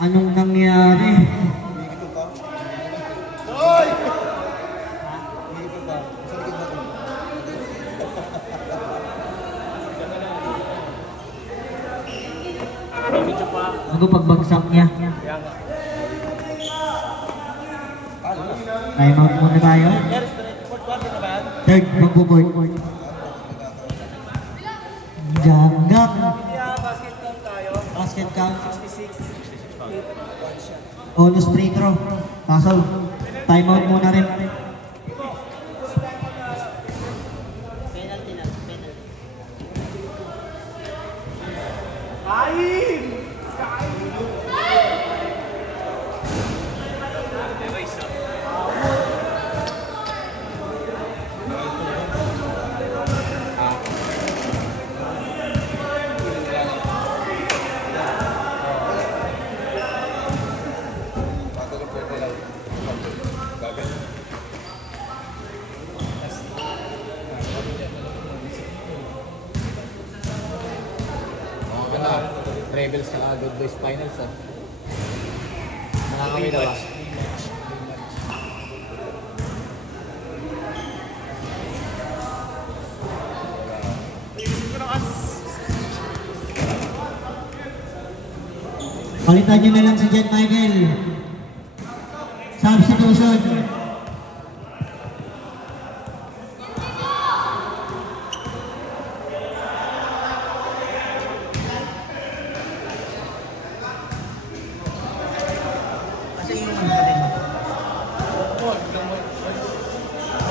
Anong nangyari? Bago pagbagsak niya. Time out muna tayo. Third, magbo-board. Janggap. Basket count. Bonus free throw. Pasol. Time out muna rin. Rebels sa Good Boys Finals Mga kami na ba? Palitan nyo na lang si John Michael. Substitution.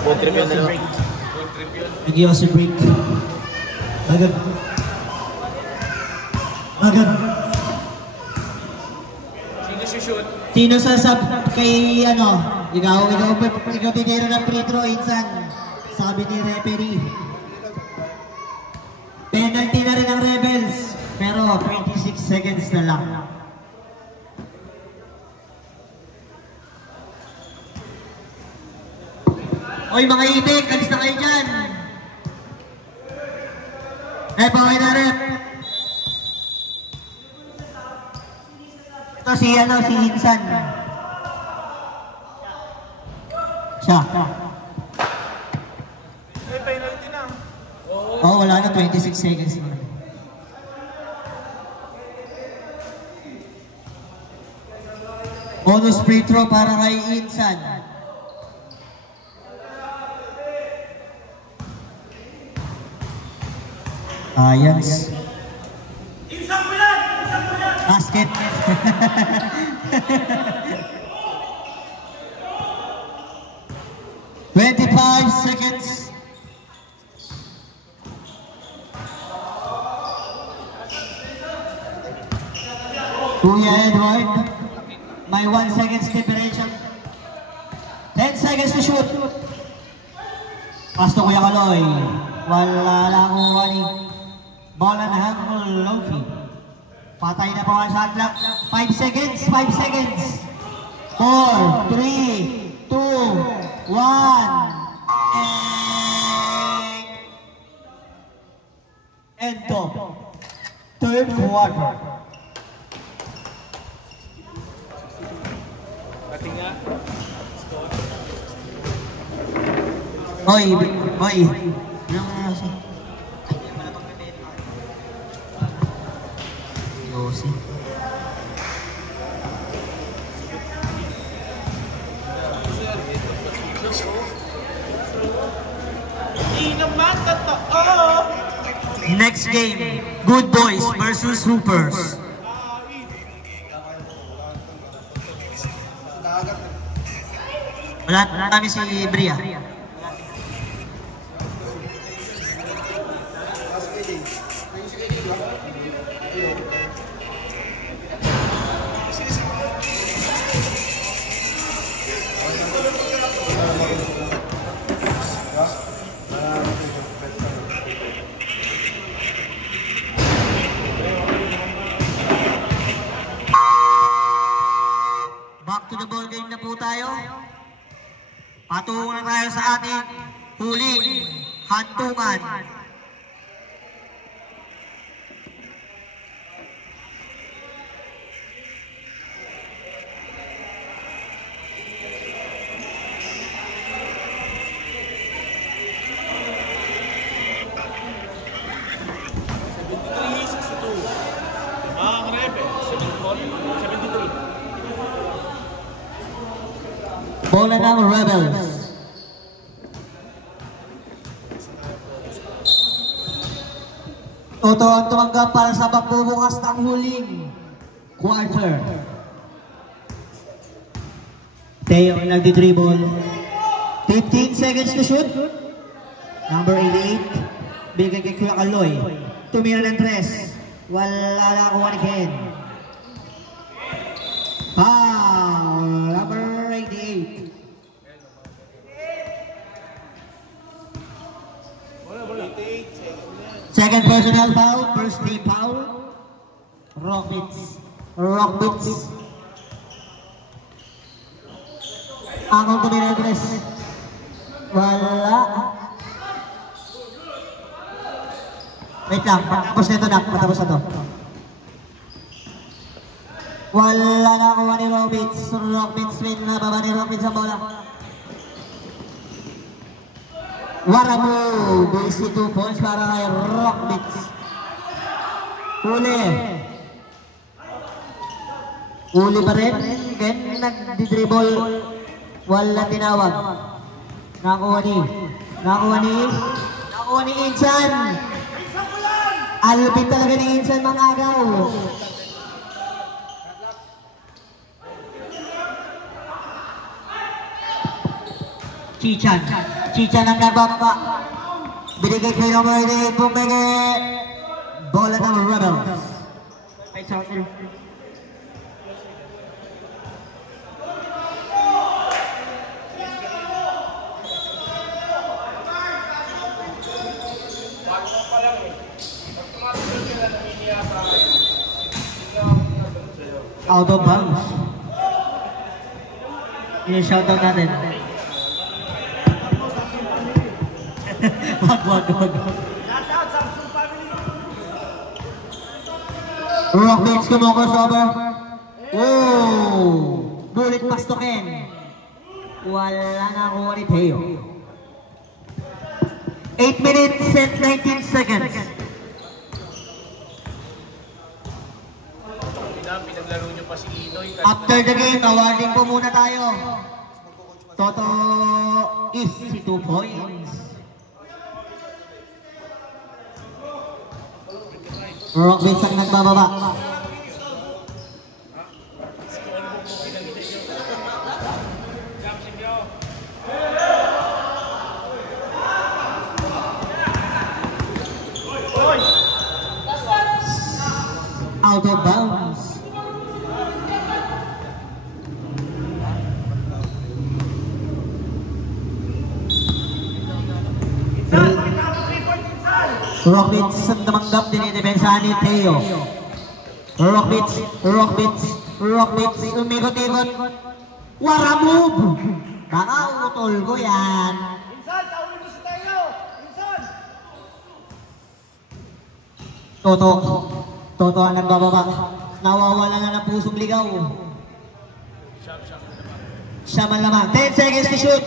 Food trip yun nila. Food trip yun. Nag-iossi break. Agad. Agad. Sino shoot? Sino sasab kay ano? Ikaw tinira ng free throw, Insan. Sabi ni referee. Penalty na rin ang Rebels. Pero 26 seconds na lang. Oy mga ibig, alis na kayo dyan. Okay na rep. Ito si Insan. Siya. May penalty na. Oo, wala na, 26 seconds na. Bonus free throw para kay Insan. Ayans. Basket. "25 seconds. Kuya Edward, may 1 seconds differential. 10 seconds to shoot. Pass to Kuya Kaloy. Wala lang kuwani. Ball and handle, Loki. Patay na po ang shot clock. 5 seconds, 5 seconds. 4, 3, 2, 1. End of third quarter. Pati nga. Hoy. Yosi. Next game, Good Boys versus Hoopers. Wala kami si Bria. Back to the ball game na po tayo. Patungo na tayo sa ating huling hantungan. Ang Rebel, 73. Bola ng Rebels. Toto ang tumanggap para sa pagbubukas ng huling quarter. Teo ang nagdi-dribble. 15 seconds to shoot. Number 88. Bigay kay Kuya Kaloy. Tumira ng 3. Wala na kuha ni Ken. Foul. Number 88. Second personal foul. First team foul. Rockbits. Akong tumira ng 3. Wala. Wait lang, patapos na ito na, patapos na ito. Wala na kuha ni Rockbits. Rockbits win na baba ni Rockbits ang bola. Waramu, 22 points para kay Rockbits. Uli pa rin. Ken nagdi-dribble. Wala tinawag. Nakuha ni Insan. Alupit talaga ni Insan mga agaw. Chichan Chicha ng nagbababa. Binigay kay number 8, pumege. Bola ng Rebels. Out of bounds. Ini-shoutout natin. Wag. Rockbits kumukos over. Oh! Bullet pass to Ken. Wala na kuha ni Teo. 8 minutes and 19 seconds. Pinaglaro nyo pa si Inoy. After the game, awarding po muna tayo. Toto is 2 points. Rockbits ang nagbababa. Out of bounds. Rockbits ang namanggap din i-depensa ni Teo. Rockbits, umikot-ikot. Wara move! Baka utol ko yan. Insan, taulin mo si Teo! Insan! Toto ang nagbababa. Nawawala na ng pusong ligaw. Siya man lamang. 10 seconds to shoot.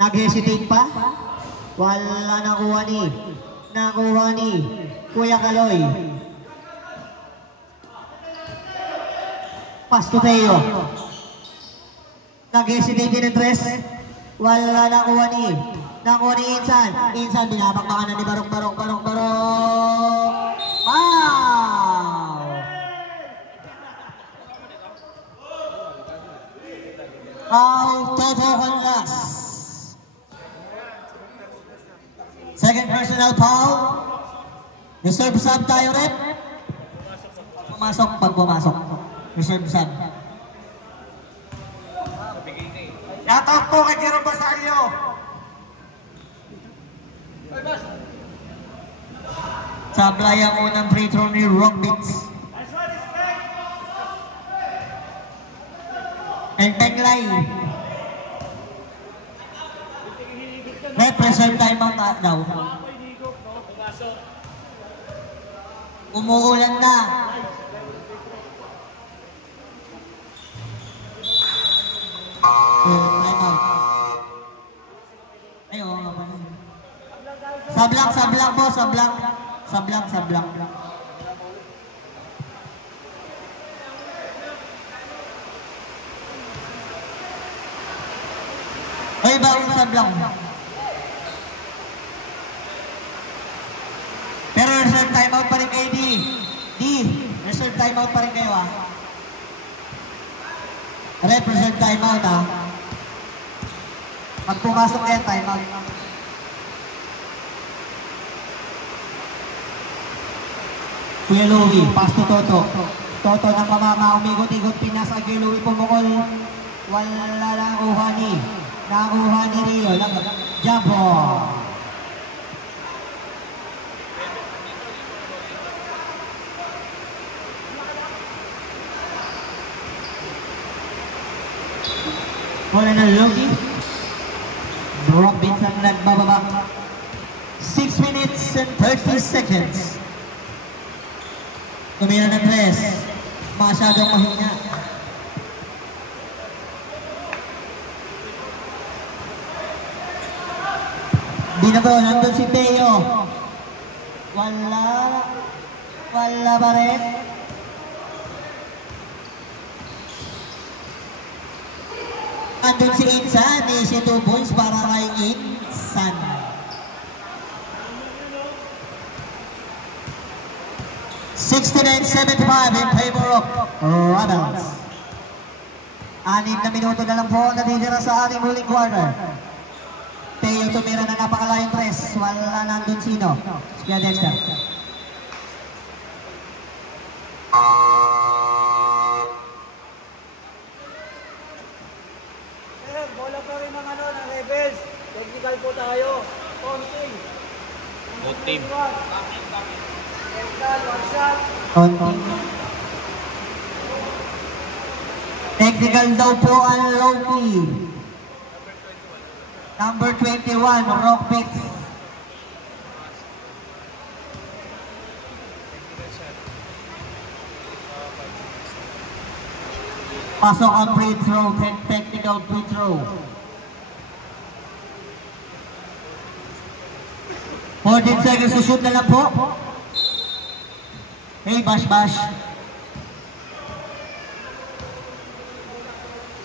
Nag-hesitate pa. Wala nakuha ni Kuya Kaloy. Pass to Teo. Nag-hesitate din ang tres. Wala nakuha ni Insan. Insan, binabakbakan na ni Barok. Wow! Toto Hondas. Second personal foul. Reserve sub tayo rin. Pag pumasok. Reserve sub. Yatok po kay Jerome Basario. Sablay ang unang free throw ni Rockbits. And Penglay. Represent timeout daw. Umuulan na. Timeout. Ayun. Sablang po, sablang. Ay, bagong sablang. Pero reserve timeout pa rin kayo, D. Reserve timeout pa rin kayo, ah. Represent timeout, ah. Pag pumasok kayo, timeout. Kuya Louie, pass to Toto. Toto ng pamama, umigot-igot, pinasa kay Louie, pumukol. Wala lang nakuha ni Rio. Jump ball. Wala na Louie. Rockbits ang nagbababa. 6 minutes and 30 seconds. Tumira ng tres. Masyadong mahina. Binato, nandun si Teo. Wala ba rin? Nandun si Insan, si 2 points para kay Insan. $69.75 in favor of Rebels. 6 na minuto na lang po natitira sa ating huling quarter. Teo tumira na napakalayong press. Wala nandun sino. Kaya Dexter. Sir, bola pa rin ng Rebels. Technical po tayo. Konting. Good team. Technical, one shot. Technical daw po ang Loki. Number 21, Rockbit. Pasok ang free throw, technical free throw. 14 seconds to shoot na lang po. Hey, bash.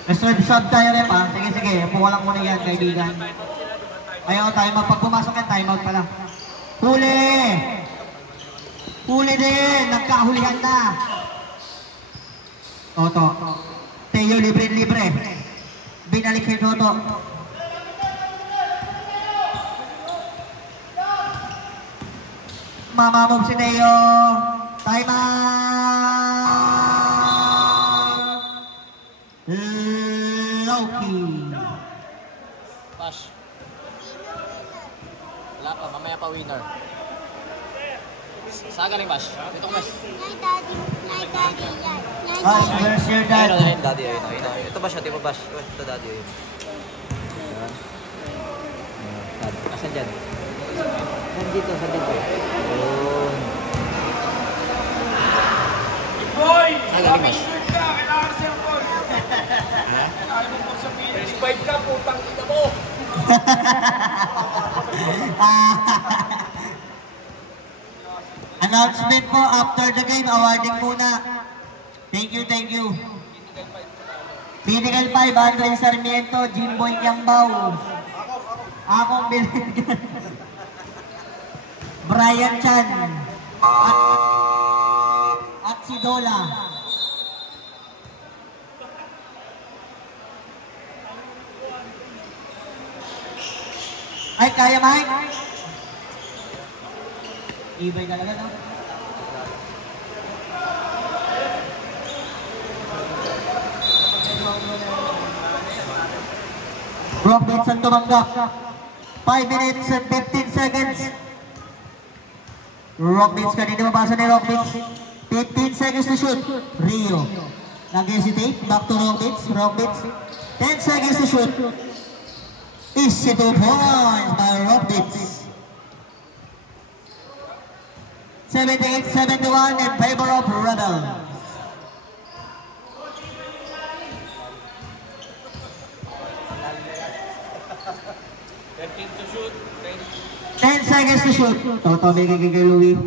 Reserve sub tayo rin pa. Sige. Upo ko lang muna yan, kaibigan. Ayaw tayo pag pumasok yan, timeout pala. Huli din. Nagkahulihan na. Toto. Teo libre. Binalik kay Toto. Mamamove si Teo. Time out. Loki. Pass. Wala pa, mamaya pa winner. Saan galing, Bash? Dito ko, Bash. Bash, where's your dad? Ayun, daddy, ayun. Ito, Bash, di ba, Bash? Ito, daddy, ayun. Ayan. Asan dyan? Nandito, sa dito. Ayun. Saan galing, Bash? Fresh fight ka, putang ina mo! Announcement po after the game, awarding muna. Thank you. Pintigal 5, Andre Sarmiento, Jimboy Kiambao. Akong binigyan. Brian Chan. At si Dola. Ay, kaya Mike? Ibay talaga, no? Rockbits ang tumanggap. 5 minutes and 15 seconds. Rockbits, kanina mabasa ni Rockbits. 15 seconds to shoot. Rio. Nag-hesitate. Back to Rockbits. 10 seconds to shoot. Easy 2 points by Rockbits. 78-71 in favor of Rebels. To shoot. 10 seconds to shoot. Toto bigay kay Louie.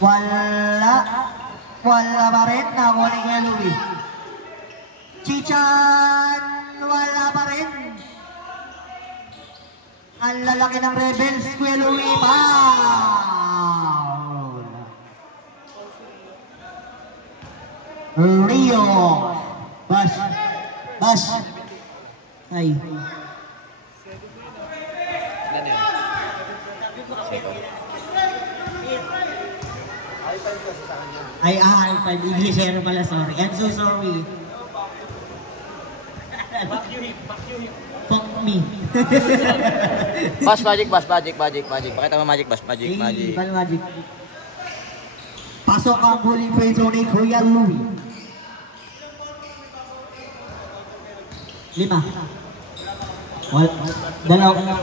Wala pa rin. Nakuha kay Louie. Chichan, wala pa rin. Ang lalaki ng Rebels, Kuya Louie, foul. Rio. Bash. Ay. Ay, high-five. Englishero pala, sorry. I'm so sorry. Fuck me. Bash, magic. Pakita mo magic, Bash, magic. Paano magic? Pasok ang bullying free throw ni Kuya Louie. 5. Dalawa.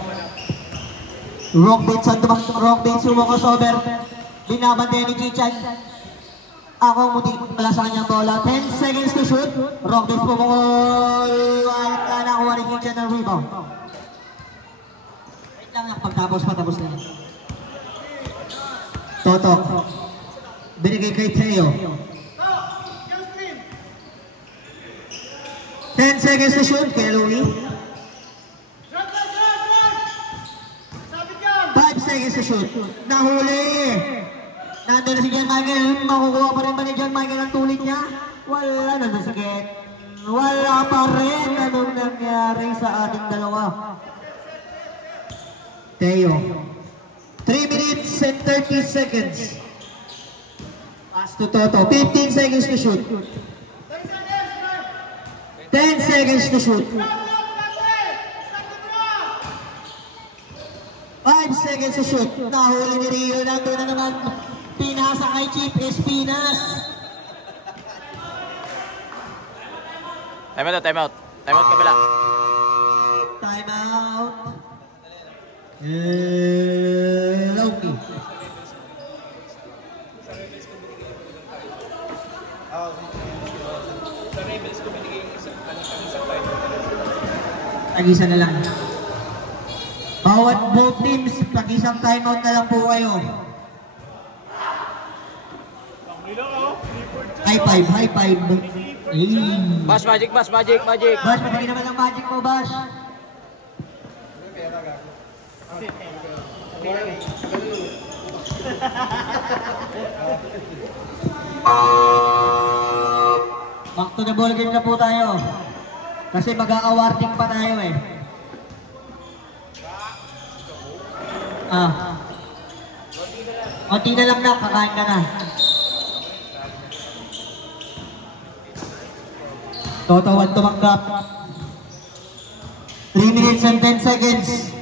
Rockbits ang Rockbits yung crossover. Binabantay ni Chichan. Ako muti pala sa kanyang bola. 10 seconds to shoot. Rockbits pumungol. Wala na kuha ni Chichan ng rebound. Wait lang, patapos na. Toto. Binigay kay Teo. 10 seconds to shoot kay Louie. 5 seconds to shoot. Nahuli. Nandun na si John Michael. Makukuha pa rin ba ni John Michael ang tulit niya? Wala na sa sakit. Wala pa rin anong nangyari sa ating dalawa. Teo. 3 minutes and 30 seconds. Pass to Toto. 15 seconds to shoot. 10 seconds to shoot. 5 seconds to shoot. Nahuli ni Rio. Nandun na naman. Pinasa kay Chief Espinas. Time out, time out. Time out kabila. Time out. Loki. Sa Rebels ko binigay yung isang time. Tag-isa na lang. Bawat both teams, pag-isang timeout na lang po kayo. High five, high five. Bash, magic, bash, magic, magic. Bash, matigin naman ang magic mo, Bash. Back to the ball game na po tayo. Kasi mag-a-awarding pa tayo eh. Konti na lang na, kakain ka na. Totawan tumanggap. 3 minutes and 10 seconds.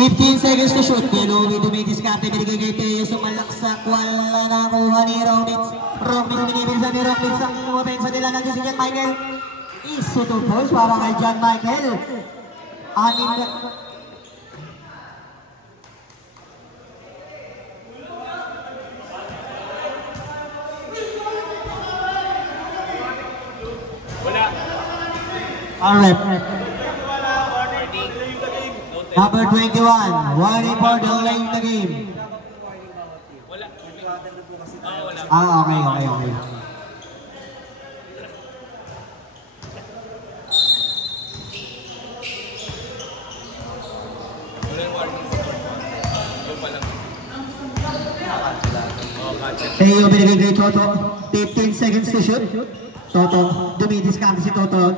15 seconds to shoot. Belowi dumidiskarte. Binigay kay Teo. Sumalaksak. Wala na kuha ni Rockmits. Rockmits binibilisan ni Rockmits. Ang umapensa nila nandiyan si John Michael. Easy to post para kay John Michael. Anin na. Wala. Alright. Number 21, warning for delaying the game. Wala. Wala. Okay. Wala yung warning. Doon pa lang. Teo binigay kay Toto. 15 seconds to shoot. Toto, dumidiskarte si Toto.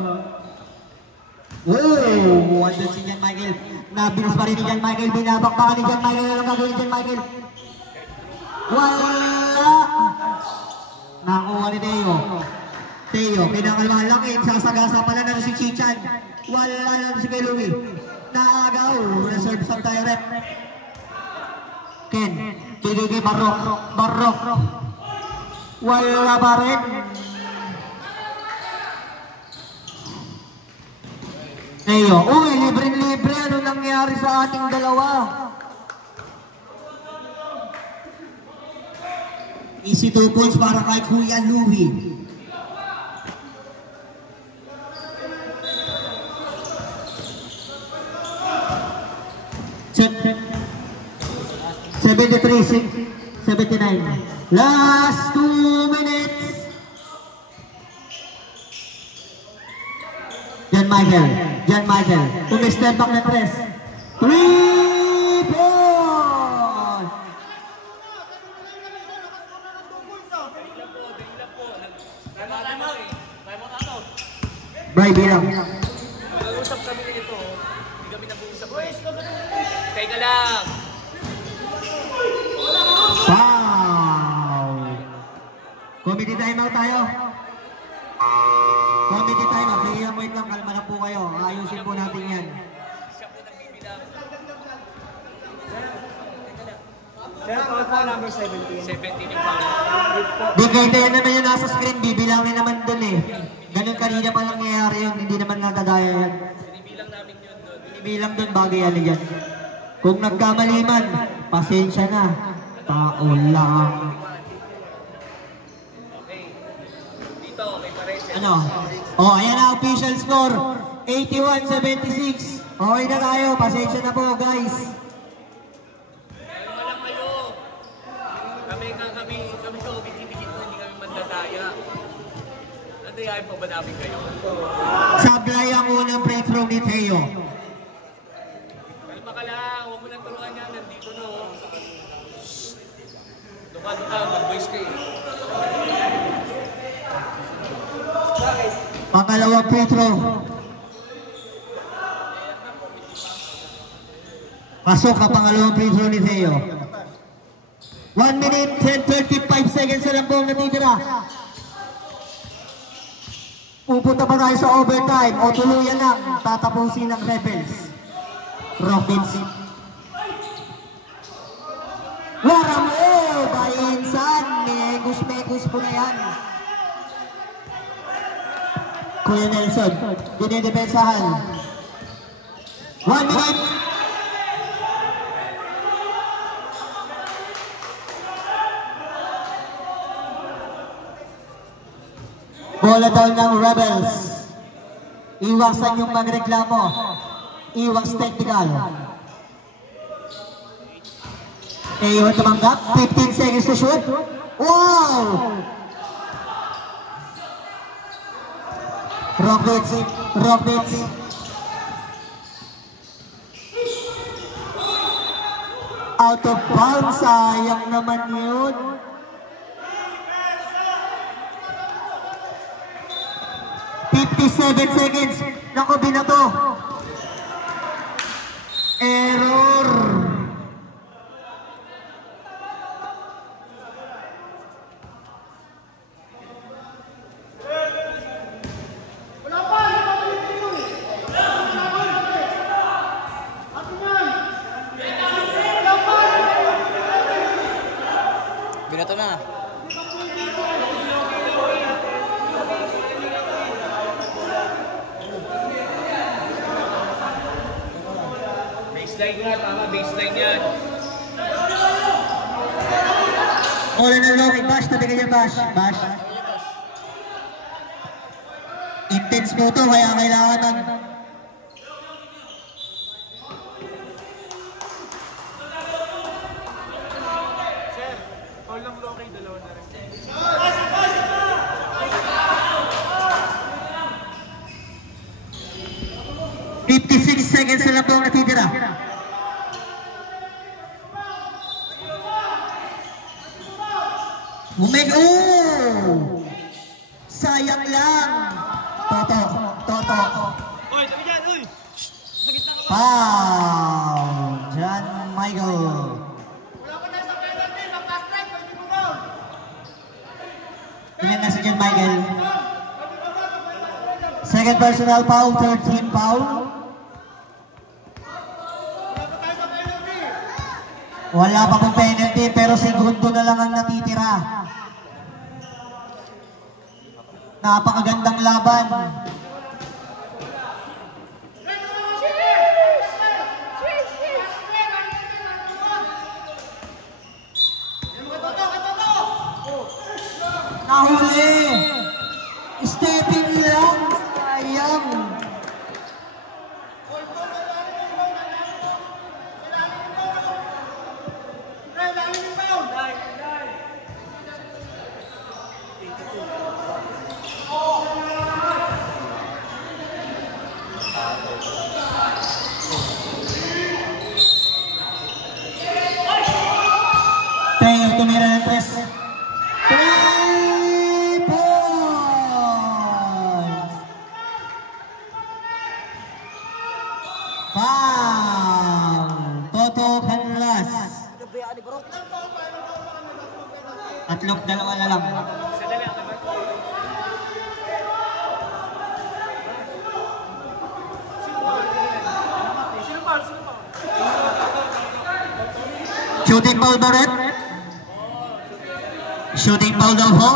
Oh, wonder si John Michael. Nabilis pa rin ni John Michael. Binabakbakan ni John Michael. Anong gagawin ni John Michael? Wala! Nakuha ni Teo. Teo, kinakalma lang eh. Sasagasa pala na si Chichan. Wala na si kay Louie. Naagaw. Reserve sub tayo rep. Ken, bigay kay Barok. Wala pa rin. Teo, uy, libre-libre. Ano nangyari sa ating dalawa? Easy 2 points para kay Kuya Louie. Check. 73-79. Last 2 minutes. John Michael. Umi-step back na press. 3 ball! Bray, bilang. Nag-uusap kami nito. Hindi kami nag-uusap. Teka lang. Foul! Committee timeout tayo. Committee timeout. Wait lang, kalma na po kayo. Ayusin po natin yan. Siya po nagbibilang. Sir, call po number 17. 17 yung foul. Di kayo tayo naman yung nasa screen. Bibilangin naman dun eh. Ganun kanina pa lang nangyayari yun. Hindi naman nadadaya yan. Binibilang namin yun doon. Binibilang dun bagay yan yan. Kung nagkamali man, pasensya na. Tao lang. Okay. Dito, may pares. Ano? Oh, ayan na, official score. 81-76. Okay na tayo. Pasensya na po, guys. Ano lang kayo? Kami sa obit-ibigit mo, hindi kami mandadaya. Nandayain pa ba namin kayo? Sablay ang unang free throw ni Teo. Kalma ka lang, huwag mo nang turuan niya. Nandito no. Doon ka, mag-voice ka eh. Pangalawang free throw. Pasok ang pangalawang free throw ni Theo. 1 minute and 35 seconds na lang po ang natitira. Pupunta pa tayo sa overtime o tuluyan lang tatapusin ng Rebels. Rockets. Waramo! Bainsan! Megus po na yan. Kuya Nelson, dinidepensahan. 1 minute. Bola daw ng Rebels. Iwasan yung magreklamo. Iwas technical. Iwan tumanggap. 15 seconds to shoot. Wow! Rockets. Out of bounds. Sayang naman yun. Seconds. Naku, binato. Error. Binato na. Baseline nga, tama, baseline yan. All in a row, Bash, tabi ka niya, Bash. Intense po ito, kaya kailangan ng... Sir, call lang low kay dalawa na rin. 56 seconds na lang po ang natitira. Sayang lang. Toto. Oy, tabi dyan, uy! Foul. John Michael. Ilan na si John Michael? Second personal foul, 13 foul. Wala pa pong penalty pero segundo na lang ang natitira. Napakagandang laban. Nahuli. Stepping lang. Sayang. Tayo tumira ng 3 points. Foul. Toto Canlas. Dalawa na lang. Shooting foul ba rin? Shooting foul daw ho.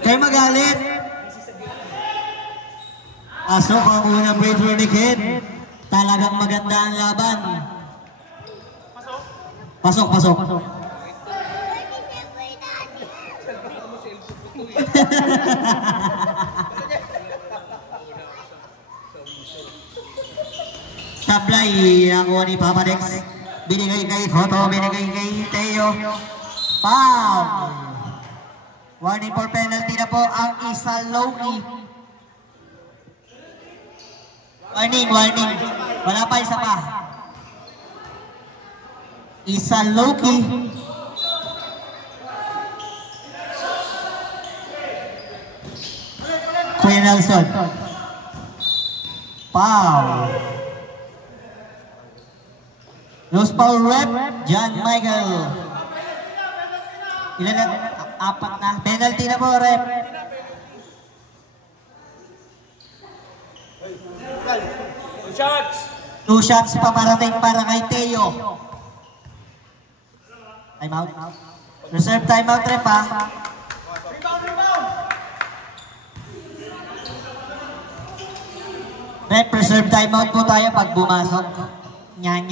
Kaya magalit. Pasok ang unang free throw ni Kid. Talagang maganda ang laban. Pasok. Tablay ang kuha ni Papa Dex. Binigay kay Toto, binigay kay Teo. Foul. Warning for penalty na po ang isa Loki. Warning. Wala pa, isa pa. Isa Loki. Kuya Nelson. Foul. Loose foul rep, John Michael. Ilan na? Apat na. Penalty na po, rep. Two shots pa parating para kay Teo. Time out. Reserve time out, rep, ha. Rep, reserve time out po tayo pag bumasok. Nya.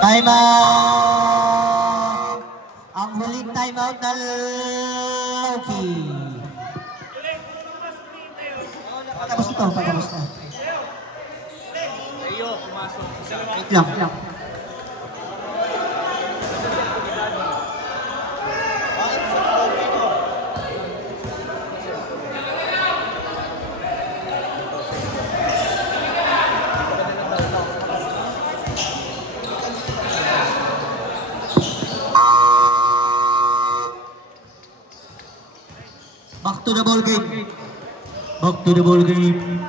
Time out! Ang huling time out na Loki. Patapos ito, patapos na. Wait lang. Back to the ball game. Back to the ball game.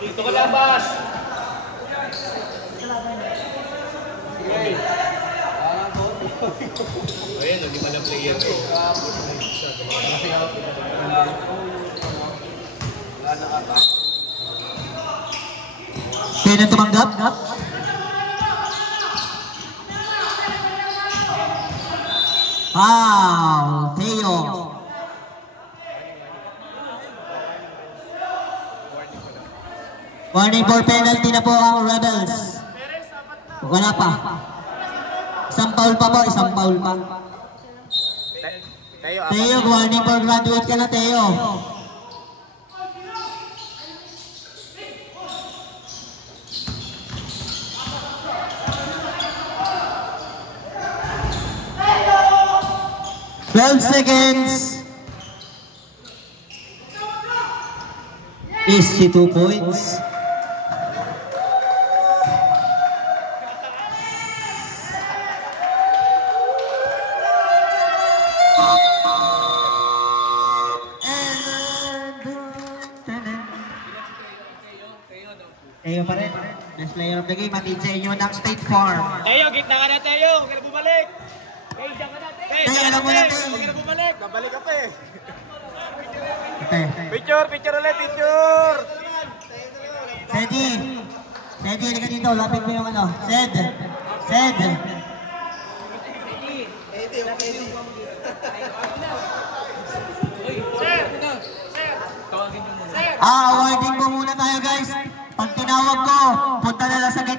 Dito ka labas. Ayan, hindi pa na player ko. Kaya na tumanggap? Wow, Teo. Warning for penalty na po ang Rebels. Wala pa. Isang foul pa po, isang foul pa. Teo, warning for graduate ka na, Teo. Twelve seconds. Easy 2 points. Teo pa rin. Best player of the game. Matid sa inyo ng State Farm. Teo, gitna ka na, Teo. Huwag ka na bumalik. Teo, dyan ka na, Teo. Teo, alam mo na, Teo. Huwag ka na bumalik. Nabalik ka pa eh. Ate. Picture ulit, picture. Sedi, halika dito. Lapit mo yung ano. Sed.